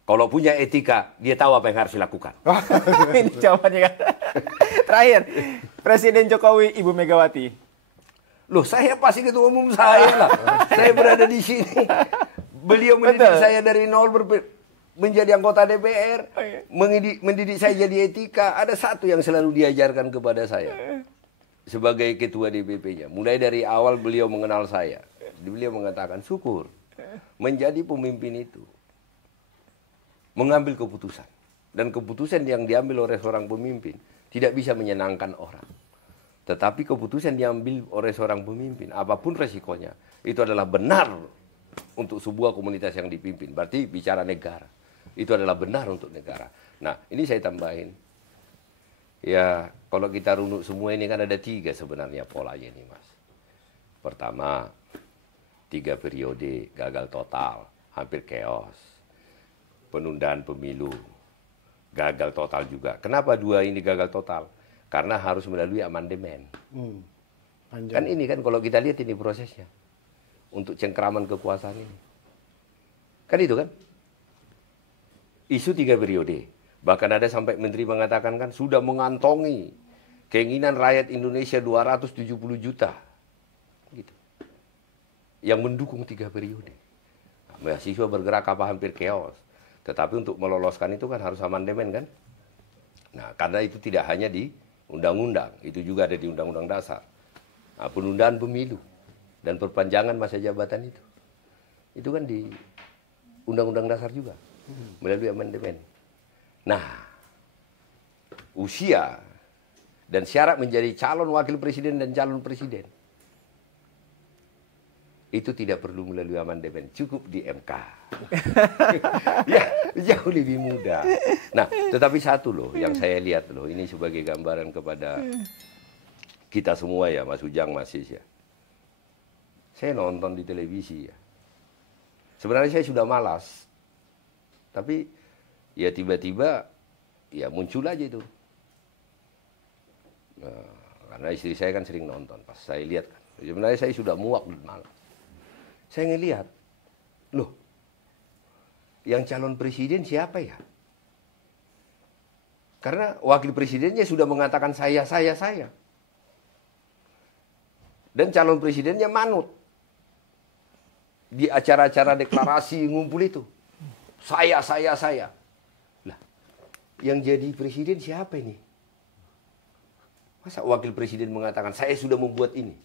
Kalau punya etika, dia tahu apa yang harus dilakukan. Ini jawabannya kan. Terakhir, Presiden Jokowi, Ibu Megawati. Loh, saya pasti ketua umum saya lah. Saya berada di sini. Beliau mendidik saya dari nol menjadi anggota DPR. Mendidik saya jadi etika. Ada satu yang selalu diajarkan kepada saya. Sebagai ketua DPP-nya. Mulai dari awal beliau mengenal saya. Beliau mengatakan, syukur. Menjadi pemimpin itu mengambil keputusan. Dan keputusan yang diambil oleh seorang pemimpin tidak bisa menyenangkan orang. Tetapi keputusan diambil oleh seorang pemimpin, apapun resikonya, itu adalah benar untuk sebuah komunitas yang dipimpin. Berarti bicara negara. Itu adalah benar untuk negara. Nah, ini saya tambahin. Ya, kalau kita runut semua ini kan ada 3 sebenarnya polanya ini, Mas. Pertama, 3 periode gagal total, hampir chaos. Penundaan pemilu, gagal total juga. Kenapa 2 ini gagal total? Karena harus melalui amandemen. Kan ini kan kalau kita lihat ini prosesnya. Untuk cengkraman kekuasaan ini. Kan itu kan? Isu 3 periode. Bahkan ada sampai menteri mengatakan kan sudah mengantongi keinginan rakyat Indonesia 270 juta. Gitu. Yang mendukung 3 periode. Nah, mahasiswa bergerak apa hampir chaos. Tetapi untuk meloloskan itu kan harus amandemen kan? Nah, karena itu tidak hanya di undang-undang, itu juga ada di undang-undang dasar. Nah, penundaan pemilu dan perpanjangan masa jabatan itu kan di undang-undang dasar juga, melalui amandemen. Nah, usia dan syarat menjadi calon wakil presiden dan calon presiden itu tidak perlu melalui amandemen, cukup di MK. Ya, jauh lebih mudah. Nah, tetapi satu loh yang saya lihat loh, ini sebagai gambaran kepada kita semua ya, Mas Ujang, Mas Sis ya. Saya nonton di televisi ya. Sebenarnya saya sudah malas. Tapi ya tiba-tiba ya muncul aja itu. Nah, karena istri saya kan sering nonton, pas saya lihat kan. Sebenarnya saya sudah muak malam. Saya ngelihat, loh, yang calon presiden siapa ya? Karena wakil presidennya sudah mengatakan saya. Dan calon presidennya manut. Di acara-acara deklarasi ngumpul itu. Saya. Lah, yang jadi presiden siapa ini? Masa wakil presiden mengatakan saya sudah membuat ini?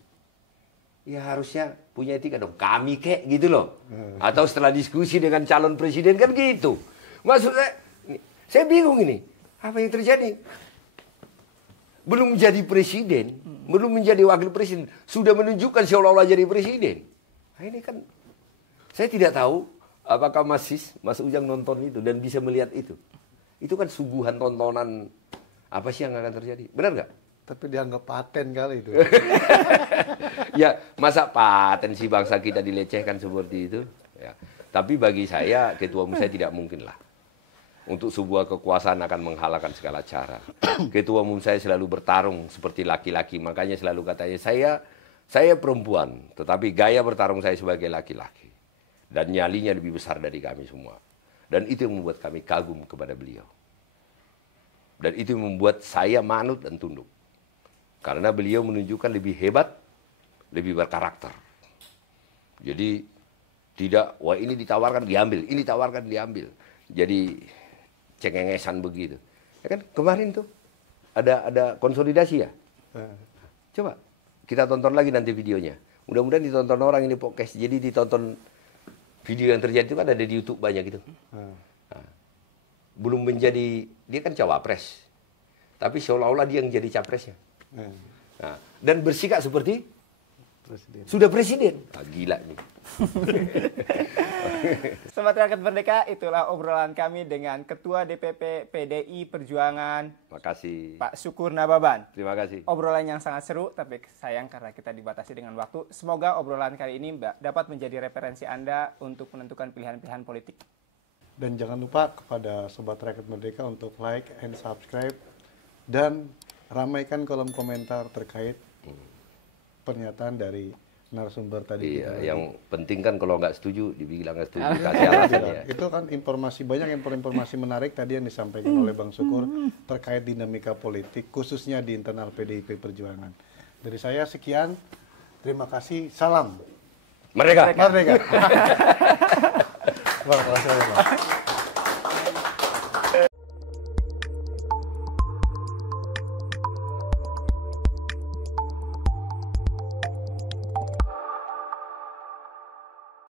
Ya harusnya punya etika dong. Kami kek gitu loh. Atau setelah diskusi dengan calon presiden kan gitu. Maksud saya bingung ini. Apa yang terjadi? Belum jadi presiden, belum menjadi wakil presiden, sudah menunjukkan seolah-olah jadi presiden. Nah, ini kan saya tidak tahu Apakah Mas Ujang nonton itu dan bisa melihat itu? Itu kan suguhan tontonan, apa sih yang akan terjadi? Benar nggak? Tapi dianggap paten kali itu. Ya, masa paten si bangsa kita dilecehkan seperti itu? Ya. Tapi bagi saya, ketua umum saya tidak mungkin lah. Untuk sebuah kekuasaan akan menghalalkan segala cara. Ketua umum saya selalu bertarung seperti laki-laki. Makanya selalu katanya, saya perempuan, tetapi gaya bertarung saya sebagai laki-laki. Dan nyalinya lebih besar dari kami semua. Dan itu yang membuat kami kagum kepada beliau. Dan itu yang membuat saya manut dan tunduk. Karena beliau menunjukkan lebih hebat, lebih berkarakter. Jadi tidak, wah ini ditawarkan diambil, ini ditawarkan diambil. Jadi cengengesan begitu. Ya kan kemarin tuh ada konsolidasi ya. Coba kita tonton lagi nanti videonya. Mudah-mudahan ditonton orang ini podcast. Jadi ditonton video yang terjadi itu kan ada di YouTube banyak gitu. Nah, belum menjadi, dia kan cawapres. Tapi seolah-olah dia yang jadi capresnya. Nah, dan bersikap seperti presiden. Sudah presiden. Ah, gila nih. Sobat Rakyat Merdeka, itulah obrolan kami dengan Ketua DPP PDI Perjuangan. Makasih. Pak Syukur Nababan. Terima kasih. Obrolan yang sangat seru, tapi sayang karena kita dibatasi dengan waktu. Semoga obrolan kali ini dapat menjadi referensi Anda untuk menentukan pilihan-pilihan politik. Dan jangan lupa kepada Sobat Rakyat Merdeka untuk like and subscribe. Dan ramaikan kolom komentar terkait pernyataan dari narasumber tadi. Iya, yang penting kan kalau nggak setuju, dibilang nggak setuju, kasih alasannya. Itu kan banyak informasi menarik tadi yang disampaikan oleh Bang Syukur terkait dinamika politik, khususnya di internal PDIP Perjuangan. Dari saya sekian, terima kasih, salam. Merdeka. Merdeka. Terima kasih.